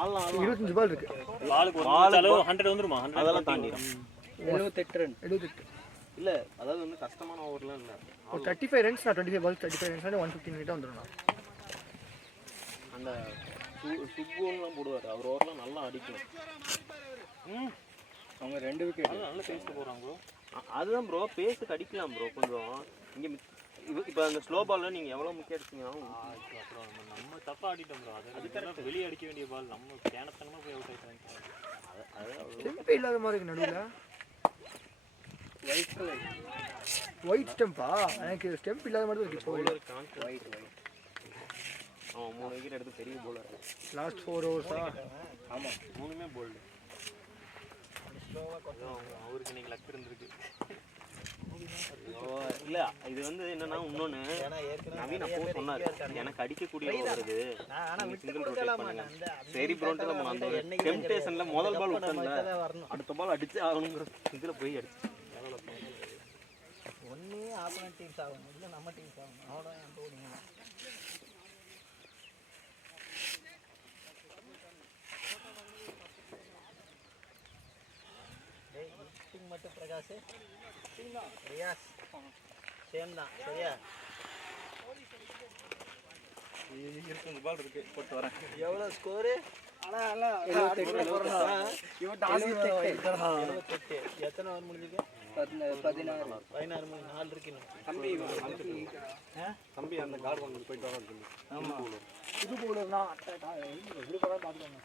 ஆளலாம் 25 பால் இருக்கு. பாலுக்கு ஒரு அளவு 100 வந்துருமா 100 அதெல்லாம் தாண்டிடும் 78 ரன் 78. இல்ல அதாவது வந்து கஷ்டமான ஓவர்லாம் இல்ல ஒரு 35 ரன்ஸ் நான் 25 பால்ஸ் 35 ரன்ஸ் 115 கிட்ட வந்துரும். அந்த சுப்புலாம் போடுவாரு அவர் ஓவர்லாம் நல்லா அடிக்கும். அவங்க ரெண்டு விக்கெட் நல்ல பேஸ்ட் போறாங்க ப்ரோ. அதுதான் ப்ரோ பேஸுக்கு அடிக்கலாம் ப்ரோ கொஞ்சம் இங்க இப்போ அந்த ஸ்லோ பால்ல நீங்க எவ்வளவு முக்கிய அடிச்சீங்கன்னா அப்புறம் நம்ம தப்பா ஆடிட்டோம் ப்ரோ. அது வெளிய அடிக்க வேண்டிய பால் நம்ம கேனத்தனமா போய் அவுட் ஆயிட்டாங்க. ஸ்டெம்ப் இல்லாத மாதிரி இருக்கு நடுவுல. ஒயிட் ஸ்டெம்பா? எனக்கு ஸ்டெம்ப் இல்லாத மாதிரி இருக்கு. பவுலர் ஒயிட் அவன் 3 விக்கெட் எடுத்து பெரிய பவுலர். லாஸ்ட் 4 ஓவர்ஸா? ஆமா மூணுமே போல்டு. அவருக்கு நீங்க லக் இருந்திருக்கு. இல்ல இது வந்து என்னன்னா இன்னொன்னு நவீன் அப்போ சொன்னாரு எனக்கு அடிக்கக்கூடிய ஓவர் இது சிங்கிள் ரொட்டேட் பண்ணுங்க. சரி ப்ரோன்ட்டு நம்ம அந்த டெம்ப்டேஷன்ல முதல் பால் விட்டோம்ல அடுத்த பால் அடிச்சு ஆகணுங்கிற இதுல போய் அடிச்சு ஒண்ணே ஆப்போனன்ட் டீம்ஸ் ஆகும் இல்ல நம்ம டீம்ஸ் ஆகும். அவ்வளவுதான் என் போடுங்க. டேய் ஹிட்டிங் மட்டும் பிரகாஷ் ரியாஸ் சேம் தான் சரியா? 25 பால் இருக்கு போட்டு வரேன். எவ்வளவு ஸ்கோர்? அண்ணா 78 போறோம். இவன் டாஸ் 78. எத்தனை ஓவர் முடிஞ்சீங்க? 16 16 முடிஞ்சு 4 இருக்கு இன்னும். தம்பி அந்த கார்டு வாங்க போயிட்டு வரான்னு சொல்லி. ஆமா இது போலனா இது போல பாத்துக்கோங்க.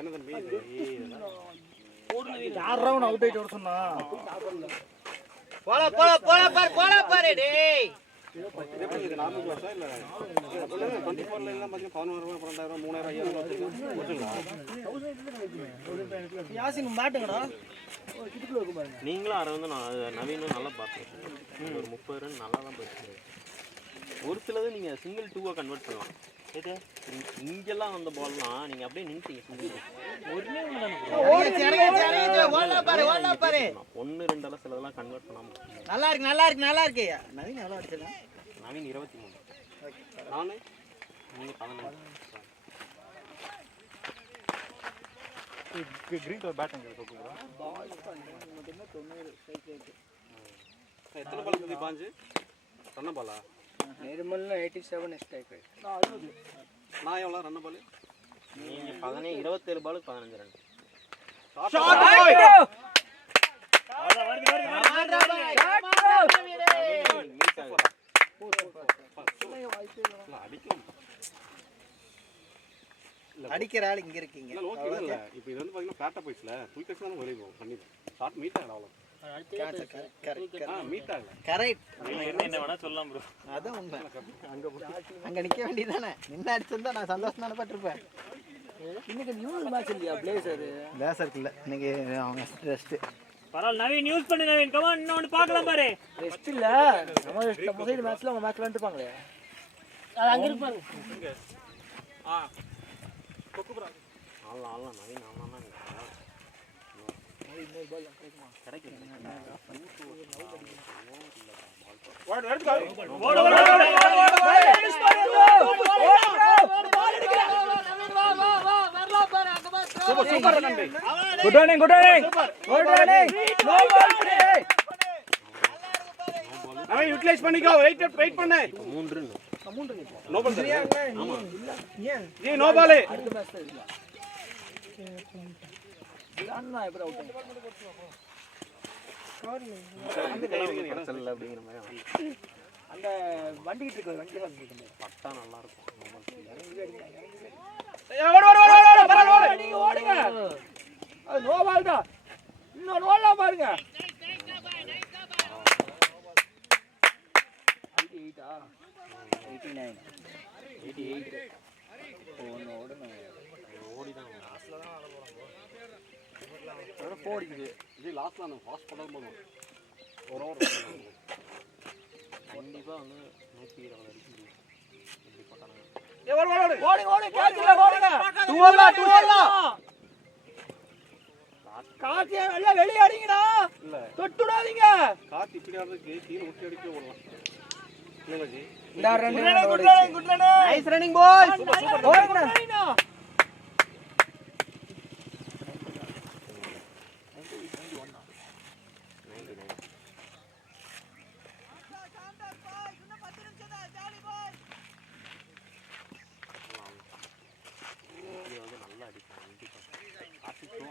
என்ன தம்பி யார் ரவுண்ட் அவுட் ஆயிட்டு வர சொன்னா? போடா பாரு டேய் இது நார்மல் கிளாஸா இல்ல 24ல எல்லாம் பாத்தீங்கன்னா 11,000 12,000 3,000 5,000 யாசின் மாட்டுங்கடா. இதுக்குள்ள இருக்கு பாருங்க. நீங்களும் அதை வந்து நவீனும் நல்லா பார்த்தேன். ஒரு 30 ரன் நல்லா தான் போயிட்டு. ஒரு சிலது நீங்க சிங்கிள் 2-ஆ கன்வெர்ட் பண்ணலாம். இது இங்கெல்லாம் வந்த பால்லாம் நீங்க அப்படியே நின்னுட்டீங்க சிங்கிள். ஒண்ணே ஓடா பாரு 1-2 சிலதெல்லாம் கன்வெர்ட் பண்ணாம. நல்லா இருக்கு நவீன் நல்லா அடிச்சலாம். நவீன் 23 நானு நீங்க 15. கிரீன் கலர் பேட் அங்க இருக்கு ப்ரோ. எத்தனை பால் தம்பி பாஞ்சு ரன்ன பாலா? நிர்மல்ல 87 strike rate. நான் எவ்வளவு ரன்ன பால்? நீங்க 27 பாலுக்கு 15 ரன். அடிக்கிற ஆள் இங்க இருக்கீங்க. ஓகே இல்ல இப்போ இது வந்து பாத்தீங்கன்னா ஃபிளாட்டா போயிடுச்சுல ஃபுல் கட்ஸ் தான் வெளிய போகும் பண்ணி ஷார்ட் மீட் ஆகல அவ்வளவு. மீட் ஆகல கரெக்ட். என்ன வேணா சொல்லலாம் ப்ரோ. அதான் உண்மை. அங்க நிக்க வேண்டியதானே. நின்னு அடிச்சிருந்தா நான் சந்தோஷம் தானே பட்டிருப்பேன். இன்னைக்கு நியூஸ் மேட்ச் இல்லையா பிளேசர்? பிளேசருக்கு இல்ல இன்னைக்கு அவங்க ரெஸ்ட். பரவாயில்ல நவீன் யூஸ் பண்ணு நவீன். கம் ஆன் இன்னொன்னு பார்க்கலாம் பாரு. ரெஸ்ட் இல்ல. நம்ம சைடு மேட்ச்ல அவங்க மேட்ச் விளையாண்டுப்பாங்களே. அது அங்க இருக்கு பாருங்க. ஆளலாம் நவீன் ஆமாமா கிடைக்கும். சூப்பர் நன்றி. Good running no ball free. அவன் யூட்டிலைஸ் பண்ணிக்கோ. வெயிட் பண்ணு. 3 ரன். No ball. ஆமா. ஏய் நோ பால். விளாட்னா எப்படி அவுட் பிரச்சனை அப்படிங்கிற மாதிரி அந்த வண்டிக்கிட்டு இருக்க வண்டி தான் பட்டா நல்லா இருக்கும் நீங்க ஓடுங்க அது நோ பால் தான் இன்னொரு ஓடலாம் பாருங்க 88 ஒன்று ஓடணும் ஓடிதான் போடிக்குது இது லாஸ்ட்ல அந்த ஃபாஸ்ட் பண்ணாலும் போதும் ஒரு ஓவர் கண்டிப்பாக வந்து 120 வரைக்கும் முடியும் எப்படி போட்டாங்க வெளியே அடிங்கடா தொட்டுடாதீங்க காத்து இப்படி ஆடுறதுக்கு கீழே ஒட்டி அடிக்க ஓடலாம் இல்லைங்கஜி நைஸ் ரன்னிங் பாய்ஸ்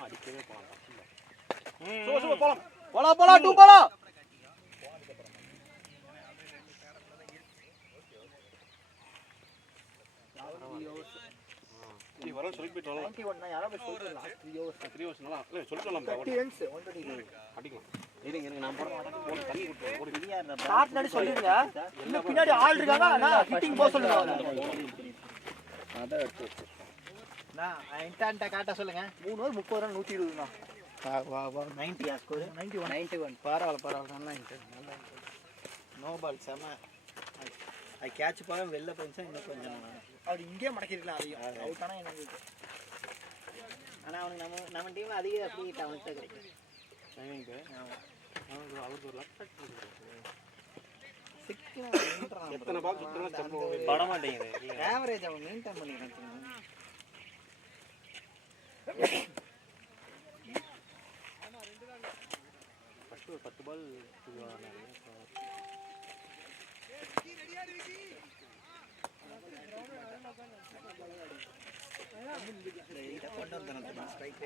அடிக்கவே போகலாம் போலாம் 2 போலாம் நீ வர சொல்லி போயிட்டு வரலாம் 91 நான் யாரோ போய் சொல்றேன் 3 ஹவர்ஸ் நல்லா இல்லை சொல்லிட்டு வரலாம் 30 runs 120 அடிக்கலாம் இருங்க நான் போட மாட்டேன் போட்டு தண்ணி கொடுத்து போடு ஸ்டார்ட் நடி சொல்லிருங்க இன்னும் பின்னாடி ஆள் இருக்காங்க அண்ணா ஹிட்டிங் போக சொல்லுங்க அத எடுத்து வச்சு நான் இன்டர்ன்ட்ட காட்ட சொல்லுங்க 3 ஓவர் 30 ரன் 120 தான் வா 90 ஸ்கோர் 91 பரவாயில்ல நல்லா நல்லா நோ பால் செம அது கேட்ச் பாக வெளில போயிடுச்சா இன்னும் கொஞ்சம் அவர் இங்கே மடக்கிருக்கலாம் அதையும் அவுட் ஆனா எனக்கு ஆனால் அவனுக்கு நம்ம டீம் அதிக அப்படி அவனுக்கு தான் கிடைக்கும் அவருக்கு ஒரு லக் எத்தனை பால் சுத்தலாம் ஸ்டெம்போ பட மாட்டேங்குது ஆவரேஜ் அவன் மெயின்டைன் பண்ணிக்கிறான் ஃபர்ஸ்ட் ஒரு 10 பால் கொண்டு வந்தேன் ஸ்ட்ரைக்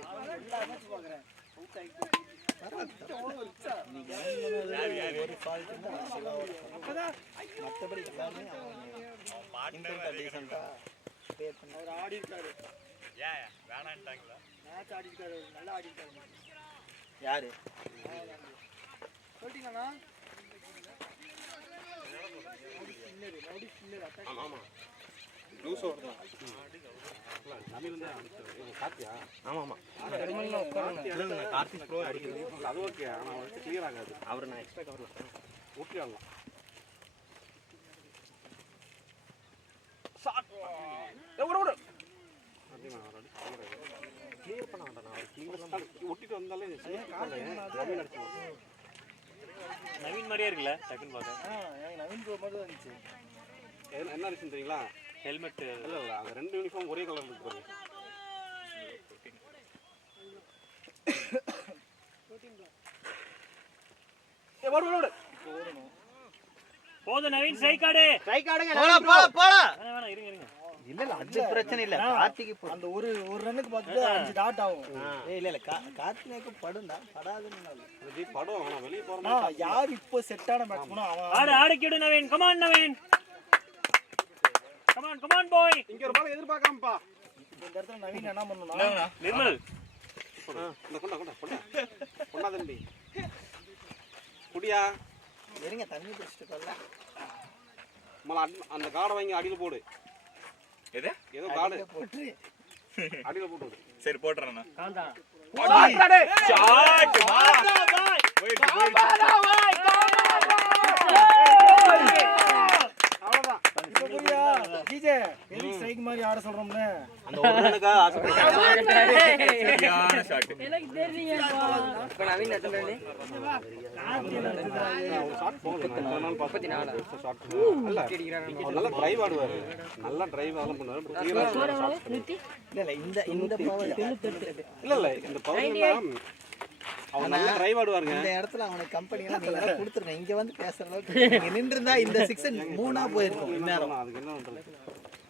ஒரு ஃபால்ட் மற்றபடி எல்லாருமே டீசெண்டாக பே பண்ணி அவர் ஆடி இருக்காரு வேணான்ட்டாங்களா மேட்ச் ஆடி இருக்காரு நல்லா ஆடி இருக்காரு யாரு சொல்லிட்டீங்களா ஆமாம் ஆமாம் லூஸ் ஓவர் தான் தமிழ் தான் காத்தியா ஆமாம் ஆமாம் கார்த்திக் ப்ரோ அடிக்கிறது அது ஓகே ஆனால் அவருக்கு கிளியர் ஆகாது அவர் நான் எக்ஸ்பெக்ட் வரல ஓகே ஆகலாம் கிளியர் பண்ண வேண்டாம் அவர் கிளியர் ஒட்டிட்டு வந்தாலே நவீன் மாதிரியே இருக்குல்ல டக்குன்னு பார்க்க எனக்கு நவீன் ப்ரோ மாதிரி வந்துச்சு என்ன விஷயம் தெரியுங்களா ஹெல்மெட் இல்லை இல்லை அந்த 2 யூனிஃபார்ம் ஒரே கலர் இருக்கு பாருங்க போதும் நவீன் ஸ்ட்ரைக் ஆடு ஸ்ட்ரைக் ஆடுங்க வேணாம் இருங்க இல்ல அது பிரச்சனை இல்ல கார்த்திக்கு அந்த ஒரு ரன்னுக்கு பார்த்துட்டு 5 டாட் ஆகும் இல்ல கார்த்திக்கு படுண்டா படாதுன்னு இது படம் ஆனால் வெளியே போகிறோம் யார் இப்போ செட்டான பேட்ஸ்மேனோ அவன் ஆடு ஆடிக்கிடு Naveen come on Naveen come on boy இங்கே ஒரு பால் எதிர்பார்க்காமப்பா இந்த இடத்துல நவீன் என்ன பண்ணணும்னா நிர்மல் இந்த கொண்டா தம்பி குடியா இருங்க தண்ணி குடிச்சிட்டு கொள்ள அந்த காடை வாங்கி அடியில் போடு எது ஏதோ காடு போட்டு அடியில் போட்டு விடு சரி போட்டுறேண்ணா காந்தா அவ்வளோதான் இப்போ புரியா ஜிஜே எலி ஸ்ட்ரைக் மாதிரி ஆட சொல்றோம்னு அந்த ஒரு ரனுக்காக சரியான ஷாட் இப்போ நவீன் எத்தனை ரன் ஷார்ட் போகல நல்லா டிரைவ் ஆடுவார் நல்லா டிரைவ் அதெல்லாம் பண்ணுவார் இல்ல இந்த பவர் இல்லை இந்த பவர் அவர் நல்லா டிரைவ் ஆடுவாருங்க இந்த இடத்துல அவனுக்கு கம்பெனி எல்லாம் நீங்க எல்லாம் கொடுத்துருங்க இங்க வந்து பேசுற அளவுக்கு நீங்க நின்று இருந்தா இந்த 6 3 போயிருக்கும் இந்நேரம் அதுக்கு என்ன பண்றது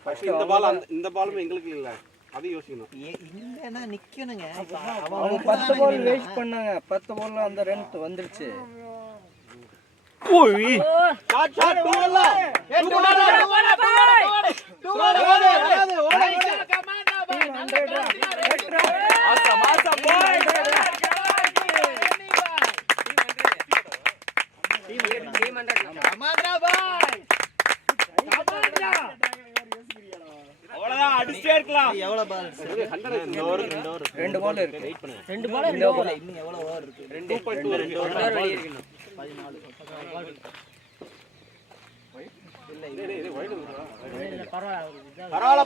ஃபர்ஸ்ட் இந்த பால் இந்த பாலுமே எங்களுக்கு இல்லை அதையும் யோசிக்கணும். இல்லைன்னா நிக்கணுங்க. அவங்க 10 பால் வேஸ்ட் பண்ணாங்க. 10 பால்ல அந்த ரன் வந்துருச்சு. அவ்வளவுதான் அடிச்சே இருக்கலாம். எவ்வளவு பால்? 2 பால் இருக்கு. வெயிட் பண்ணுங்க. 2 பால் இன்னும் எவ்வளவு ஓவர் இருக்கு? 2.2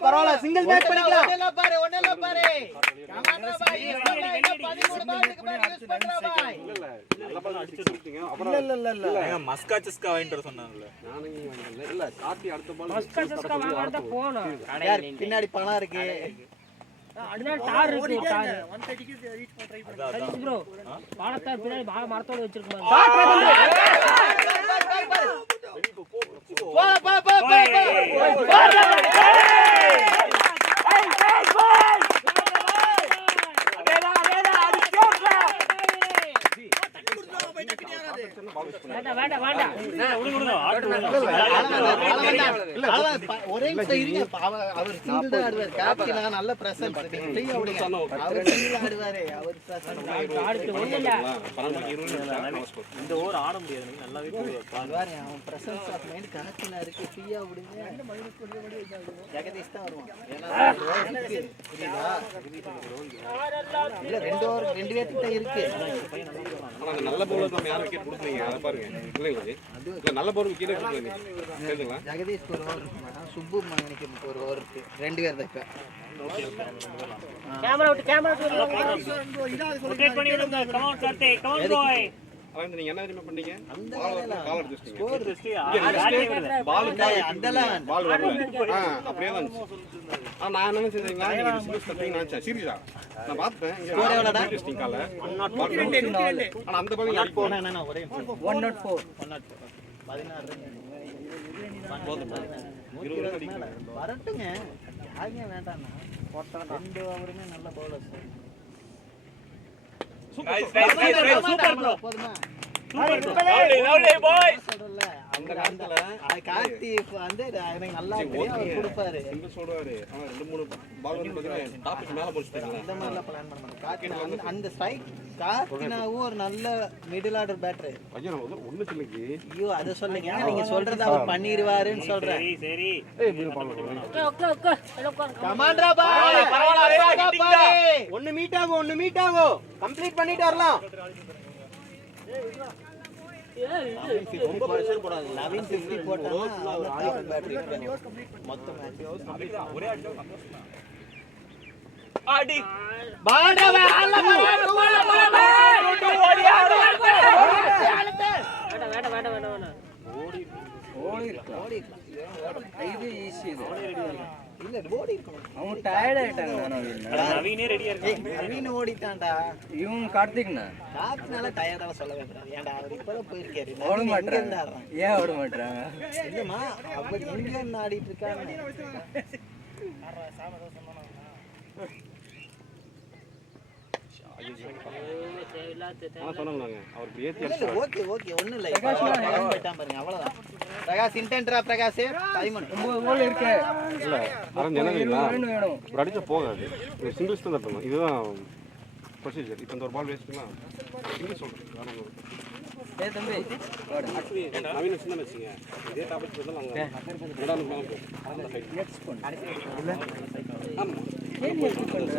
பரவாயில்ல சிங்கிள் மேக் பண்ணிக்கலாம். ஒண்ணே பாரு. கமாண்டா பாய். இன்னும் 13 பாலுக்கு மேல யூஸ் பண்றா பாய். நல்ல பால் அடிச்சு கொடுத்தீங்க. அப்புறம் ஏங்க மஸ்கா சஸ்கா வாங்கிட்டு வர சொன்னாங்கல்ல. நானே இல்ல கார்த்தி அடுத்த பால் வாங்கறத போணும். பின்னாடி பணம் இருக்கு. அதனால தார் இருக்கு தார். 130 க்கு ரீச் பண்ண ட்ரை பண்ணு. சதீஷ் ப்ரோ பாலத்தா பின்னாடி மரத்தோட வச்சிருக்காங்க. ஒரே நிமிஷம் இருங்க. அவர் சிங்கிள் தான் ஆடுவார். கேப்டனா நல்ல பிரசன்ஸ். அவர் சிங்கிள் ஆடுவாரு. அவர் பிரசன்ஸ். அடுத்து ஒண்ணு இல்ல. இந்த ஓவர் ஆட முடியாது. நல்லாவே பாருங்க அவன் பிரசன்ஸ் ஆஃப் மைண்ட் கேப்டனா இருக்கு. ஃப்ரீயா விடுங்க. ஜெகதீஷ் தான் வருவான். ஏன்னா புரியுதா? இல்ல 2 ஓவர் 2 பேர்கிட்ட இருக்கு. ஆனா அந்த நல்ல பவுலர் நம்ம யார் விக்கெட் கொடுத்தீங்க அத பாருங்க. இல்லைங்களா இல்ல நல்ல பவுலர் விக்கெட் கொடுத்தீங்க. கேளுங்களா ஜெகதீஷ் ஒரு ஓவர் இருக்கு. சுப்பு மங்கனிக்கு ஒரு ஓவர் இருக்கு. 2 பேர் தான் இப்ப. கேமரா விட்டு ரொட்டேட் பண்ணி விடுங்க. Come on Karthi come on boy. அவன் நீங்க என்ன தெரியுமா பண்ணீங்க? அந்த கால் அடிச்சிட்டீங்க. ஸ்கோர் பால் அந்தலாம் பால் வரல. அப்படியே தான் இருந்துச்சு. நான் என்ன செஞ்சீங்களா நீங்க ரிசீவ் பண்ணீங்க நினைச்சேன். சீரியஸா நான் பார்த்தேன். ஸ்கோர் எவ்வளவுடா? இன்ட்ரஸ்டிங் கால. 104. ஆனா அந்த பால் அடி போனா என்ன ஒரே 104. 16 வரட்டுங்க. ஆகிய வேண்டாம்னா போட்டா 2 ஓவருமே நல்ல பவுலர்ஸ். Super bro. போதுமா? லவ்லி பாய். சொல்றல அந்த காலத்துல கார்த்தி வந்து எனக்கு நல்லா தெரியும். அவர் கொடுப்பாரு. சிங்கிள் சொல்றாரு. ஆனா 2-3 பால் வந்து பாத்தீங்கன்னா டாபிக் மேல போச்சுட்டாங்க. இந்த மாதிரிலாம் பிளான் பண்ண மாட்டோம். கார்த்தி அந்த ஸ்ட்ரைக் கார்த்தினாவும் ஒரு நல்ல மிடில் ஆர்டர் பேட்டர். ஐயா நான் ஒண்ணு சொல்லுங்க. ஐயோ அத சொல்லுங்க. நீங்க சொல்றத அவர் பண்ணிடுவாருன்னு சொல்றேன். சரி ஏய் மீன் பால் ஓகே ஓகே ஓகே. கமாண்டரா பாய். பரவாயில்ல. 1 மீட் ஆகும். கம்ப்ளீட் பண்ணிட்டு வரலாம். ரொம்ப பிரஷர் போடாது. 1150 போட்டானா ஒரு ஆல் பேட்டரி மொத்த மேட்ச் ஒரே அடி பாடவே ஆல்ல வேண்டாம். ஓடி இது ஈஸி இது. இல்ல ஓடி இருக்கணும். அவங்க டயர்ட் ஆயிட்டாங்க. நவீனே ரெடியா இருக்கு. நவீன் ஓடிட்டான்டா. இவங்க கார்த்திக்னா காத்துனால டயர்டால சொல்லவே கூடாது. ஏன்டா அவர் இப்பதான் போயிருக்காரு. ஓட எங்க மாட்டாங்க. இருந்தாரு? ஏன் ஓட மாட்டாங்க? இல்லம்மா அவர் எங்க இருந்து ஆடிட்டு இருக்காங்க. சொன்னாங்க அவருக்கு ஏத்தி இல்ல ஓகே ஒண்ணும் இல்ல. போயிட்டான் பாருங்க அவ்வளவுதான். பிரகாஷ் இன்டென்டரா பிரகாஷ் டைமண்ட் 9 கோல் இருக்கு. இல்ல அரஞ்சு என்ன தெரியுமா வேணும். ஒரு அடிச்சா போகாது. சிங்கிள்ஸ் தான் தட்டணும். இதுதான் ப்ரொசீஜர். இப்போ இந்த ஒரு பால் வேஸ்ட்னா சிங்கிள் சொல்றேன். ஏய் தம்பி நவீன சின்ன வச்சுங்க. இதே டாபிக் வந்து நாங்க ரெண்டாவது மேல போறோம். அந்த சைடு நெட்ஸ் பண்ணு. ஆமா ஏன் நீ இப்படி பண்ற?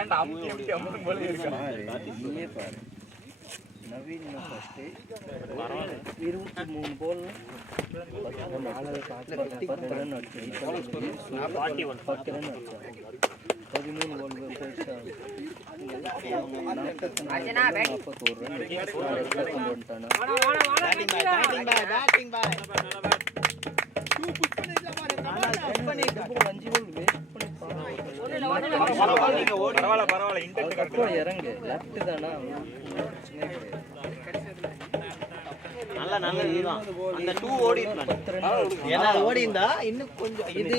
ஏன்டா அமுத்தி போல இருக்கு. நீயே பாரு. நவீன் ஃபர்ஸ்ட் 23 கோல் 4 காட்ல 10 ரன் அடிச்சாங்க. 10 ரன் அடிச்சாங்க. 13 கோல் போயிடுச்சு. அஜனா பேட்டிங் 41 ரன் கொண்டு வந்துட்டானா. பேட்டிங் பாய் பரவாயில்ல இன்டென்ட் கரெக்டா இறங்கு. லெஃப்ட் தானா? நல்ல இதுதான் அந்த 2 ஓடி இருக்கலாம் ஏன்னா அது ஓடி இருந்தா இன்னும் கொஞ்சம் இது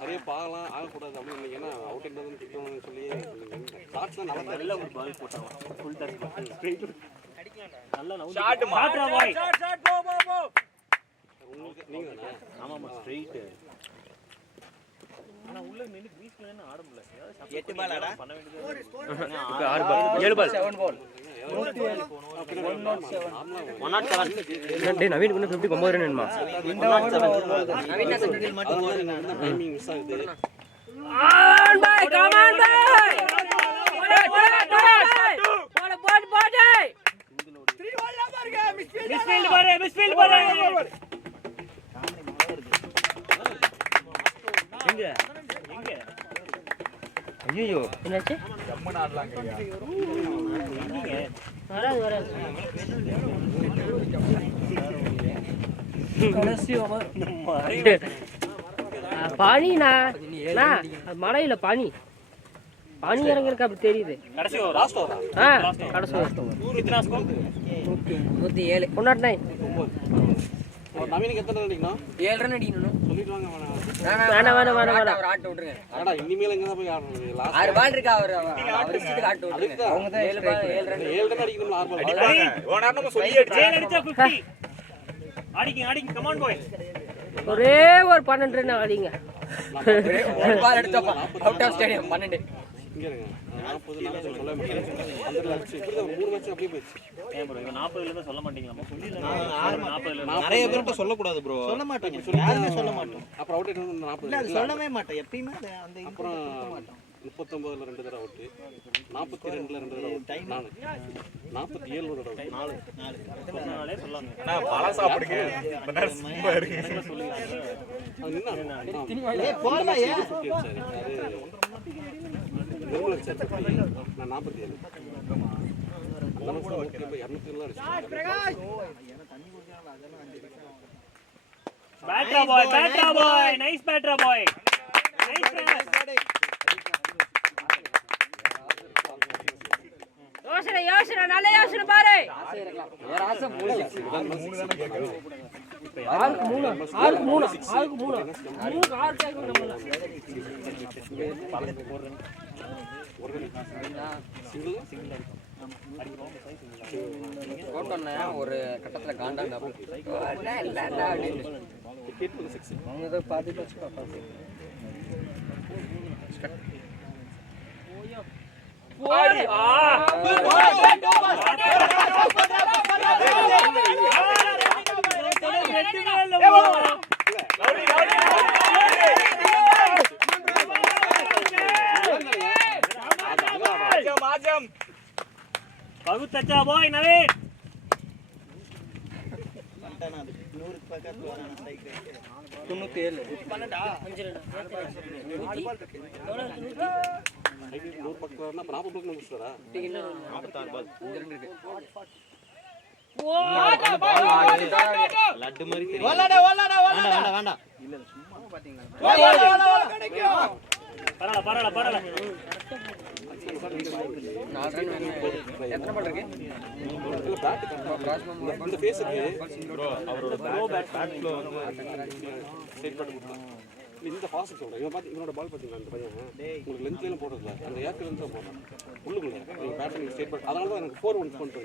நிறைய பார்க்கலாம் ஆகக்கூடாது அப்படின்னு ஏன்னா அவுட் இருந்ததுன்னு திட்டணும்னு சொல்லி ஷார்ட்ஸ் தான் நல்லா நல்ல ஒரு பால் போட்டாங்க ஃபுல் டச் நல்லா உங்களுக்கு நீங்க தானே ஆமாமா ஸ்ட்ரைட் ஆனா உள்ள நின்னு கிரீஸ்ல என்ன ஆட முடியல 8 பால் ஆடா பண்ண வேண்டியது இப்போ 6 பால் 7 பால் 7 பால் 107 நவீன் இன்னும் 50 9 ரன் வேணுமா நவீன் செட்டில் மட்டும் டைமிங் மிஸ் ஆகுது on bye come on bye போடு 3 பால் பாருங்க மிஸ்ஃபீல்ட் பாரு எங்க ஐயோ என்னாச்சு வராது பனிண்ணா மழையில பனி இறங்கிருக்கு அப்படி தெரியுது கடைசி லாஸ்ட் ஓவர் கடைசி कितना स्कोर 107 109 நவீனுக்கு எத்தனை ரன் அடிக்கணும் 7 ரன் அடிக்கணும் சொல்லிட்டு வாங்க வேணாம் ஆடா இனிமேல் எங்க தான் போய் ஆடணும் லாஸ்ட் 6 பால் இருக்கு அவர் இஷ்டத்துக்கு ஆட்டு விட்டுருங்க அவங்க தான் 7 ரன் 7 ரன் அடிக்கணும் 6 பால் ஓனர் சொல்லி அடிச்சா 50 அடிங்க கம் ஆன் பாய் ஒரே ஒரு 12 ரன் அடிங்க ஒரு பால் எடுத்தப்ப அவுட் ஆஃப் ஸ்டேடியம் 12 இங்க இருங்க 40 40 சொல்ல மாட்டேன் அந்த லட்சம் இப்படி 3 மேட்ச் அப்படியே போயிடுச்சு ஏன் ப்ரோ இங்க 40 ல இருந்து சொல்ல மாட்டீங்களா சொல்லிடலாம் 40 ல நிறைய பேர்ட்ட சொல்ல கூடாது ப்ரோ சொல்ல மாட்டாங்க யாருமே சொல்ல மாட்டோம் அப்புறம் அவுட் எடுத்து 40 இல்ல அது சொல்லவே மாட்டேன் எப்பயுமே அந்த அப்புறம் 39ல 2 தடவை அவுட் 42ல 2 தடவை அவுட் நானு 47ல 1 தடவை 4 சொன்னாலே சொல்லாங்க நான் பழம் சாப்பிடுங்க சும்மா இருங்க அது என்ன ஏய் போடா ஏன் நிர்மலன் சார் நான் 47 அதெல்லாம் கூட 200 எல்லாம் பேட்டரா பாய் நைஸ் பேட்டரா பாய் நைஸ் யோசனை நல்ல யோசனை பாரு ஆறுக்கு மூணு ஒரு கட்டத்துல காண்டாங்க பார்த்துட்டு बहुत अच्छा बॉय नवीन 100 பக்கத்துல வரான சைக்கிள் 97 பண்ணடா 100 பக்கத்துல வரனா 40 பக்கம் முடிச்சுடா 46 பால் 5 ரன் இருக்கு லட்டு மாதிரி தெரியும் வேண்டாம் இல்ல சும்மா பாத்தீங்களா பரவாயில்ல எத்தனை பால் இருக்கு இந்த ஃபேஸ்க்கு ப்ரோ அவரோட ப்ரோ பேட் ஃப்ளோ வந்து ஸ்ட்ரைட் பேட் கொடுத்தான் இந்த பாஸ் சொல்றேன் இவன் பாத்து இவனோட பால் பாத்தீங்களா அந்த பையன் உங்களுக்கு லென்த்ல எல்லாம் போடுறதுல அந்த ஏர்ல இருந்து போறான் உள்ளுக்குள்ள நீங்க பேட்டிங் ஸ்ட்ரைட் பேட் அதனால தான் எனக்கு 4 1 பண்ணிட்டு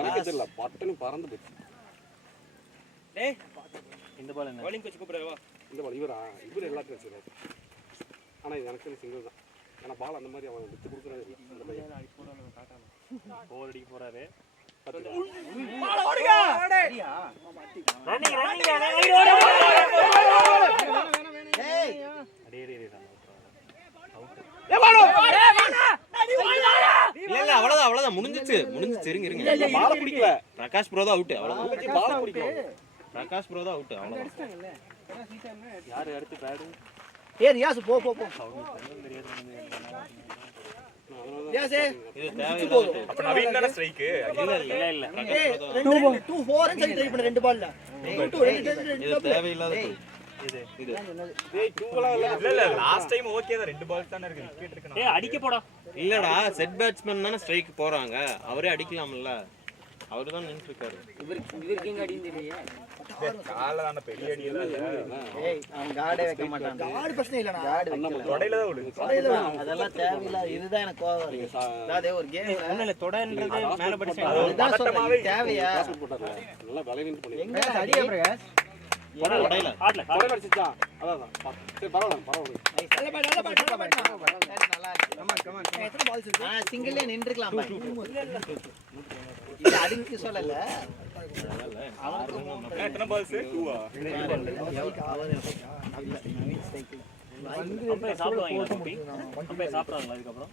எனக்கு தெரியல பட்டனு பறந்து போச்சு டேய் இந்த பால் என்ன bowling கோச் கூப்பிடுறவா இந்த பால் இவரா இவர் எல்லாத்தையும் வச்சிருக்காரு ஆனா இது எனக்கு சிங்கிள் தான் ஆனா பால் அந்த மாதிரி அவன் விட்டு கொடுக்கறதே இல்ல அந்த பையன் ஓவர் அடிக்க போறாரு பால் ஓடுங்க ரன்னிங் ஏய் அடே இல்ல அவ்வளவுதான் முடிஞ்சிச்சு இருங்க பால் பிடிக்கல பிரகாஷ் ப்ரோ தான் அவுட் அவ்வளவுதான் பால் பிடிக்கல பிரகாஷ் ப்ரோ தான் அவுட் அவ்வளவுதான் யாரு அடுத்து பேடு ஏய் ரியாஸ் போ தெரியாது யாசே இது தேவையில்லாத அப்ப நவீன் தான ஸ்ட்ரைக் இல்ல ஏய் 2 4 சரி ட்ரை பண்ண ரெண்டு பால்ல 2 இது தேவையில்லாத இல்ல லாஸ்ட் டைம் ஓகே தான் ரெண்டு பால் தான இருக்கு விக்கெட் இருக்கு ஏய் அடிக்க போடா இல்லடா செட் பேட்ஸ்மேன் தானே ஸ்ட்ரைக் போறாங்க அவரே அடிக்கலாம்ல அவரு தான் நின்று இருக்காரு இவருக்கு எங்க அடின்னு தெரியல கால தான பெரிய அடி எல்லாம் இல்ல ஏய் அவன் கார்டே வைக்க மாட்டான் கார்டு பிரச்சனை இல்லடா தொடையில தான் விழுது அதெல்லாம் தேவையில்லை இதுதான் எனக்கு கோவம் வருது அதாவது ஒரு கேம் ஒண்ணும் இல்ல தொடன்றது மேல படிச்சு அதுதான் சொல்றேன் தேவையா நல்லா விளையாண்டு பண்ணி எங்க அடியா பிரகாஷ் தொடையில ஆட்ல கொலை அடிச்சிச்சா அதான் சரி பரவாயில்ல நல்ல பால் நல்லா இருக்கு கமான் கமான் எத்தனை பால்ஸ் இருக்கு சிங்கிள்லே நின்றுக்கலாம் இது அதுக்கு சொல்லல எத்தனை பால்ஸ் 2 அம்பையர் சாப்பிடுவாங்க அம்பையர் சாப்பிடுறாங்களா அதுக்கப்புறம்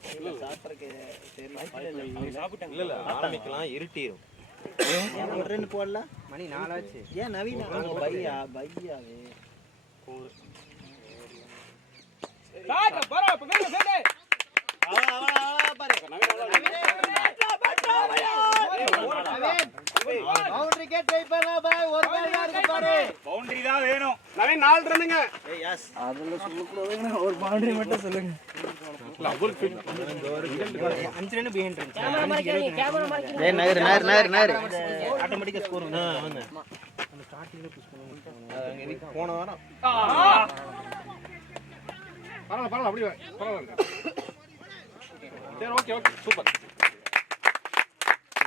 இல்ல இல்ல ஆரம்பிக்கலாம் இருட்டிரும் ஏன் ஒரு ரன் போடல மணி 4 ஆச்சு ஏன் நவீன் பையாவே பவுண்டரி கேட் ட்ரை பண்ணா பாய் ஒரு பால் யாருக்கு பாரு பவுண்டரி தான் வேணும் நவீன் 4 ரன்னுங்க ஏய் யாஸ் அதுல சொல்லக்கூடாதுங்க ஒரு பவுண்டரி மட்டும் சொல்லுங்க அஞ்சு ரன் பிஹைண்ட் இருந்துச்சு கேமரா மார்க்கிங் ஏய் நகர் ஆட்டோமேட்டிக்கா ஸ்கோர் வந்து அந்த ஸ்டார்டிங்ல புஷ் பண்ணுங்க போன வாரம் பரவாயில்ல அப்படியே பரவாயில்ல சரி ஓகே சூப்பர்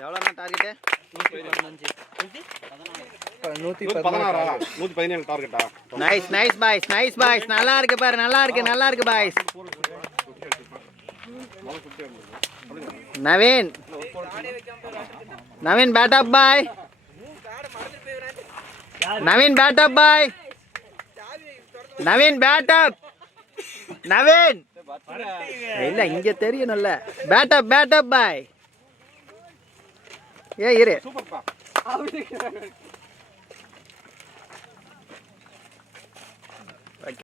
எவ்வளவு டார்கெட் 117 டார்கெட்டா நைஸ் பாய்ஸ் நல்லா இருக்கு பாரு நல்லா இருக்கு பாய்ஸ் நவீன் பேட் அப் பாய் நவீன் இல்ல இங்க தெரியும் நல்ல பேட் அப் பாய் ஏ இரு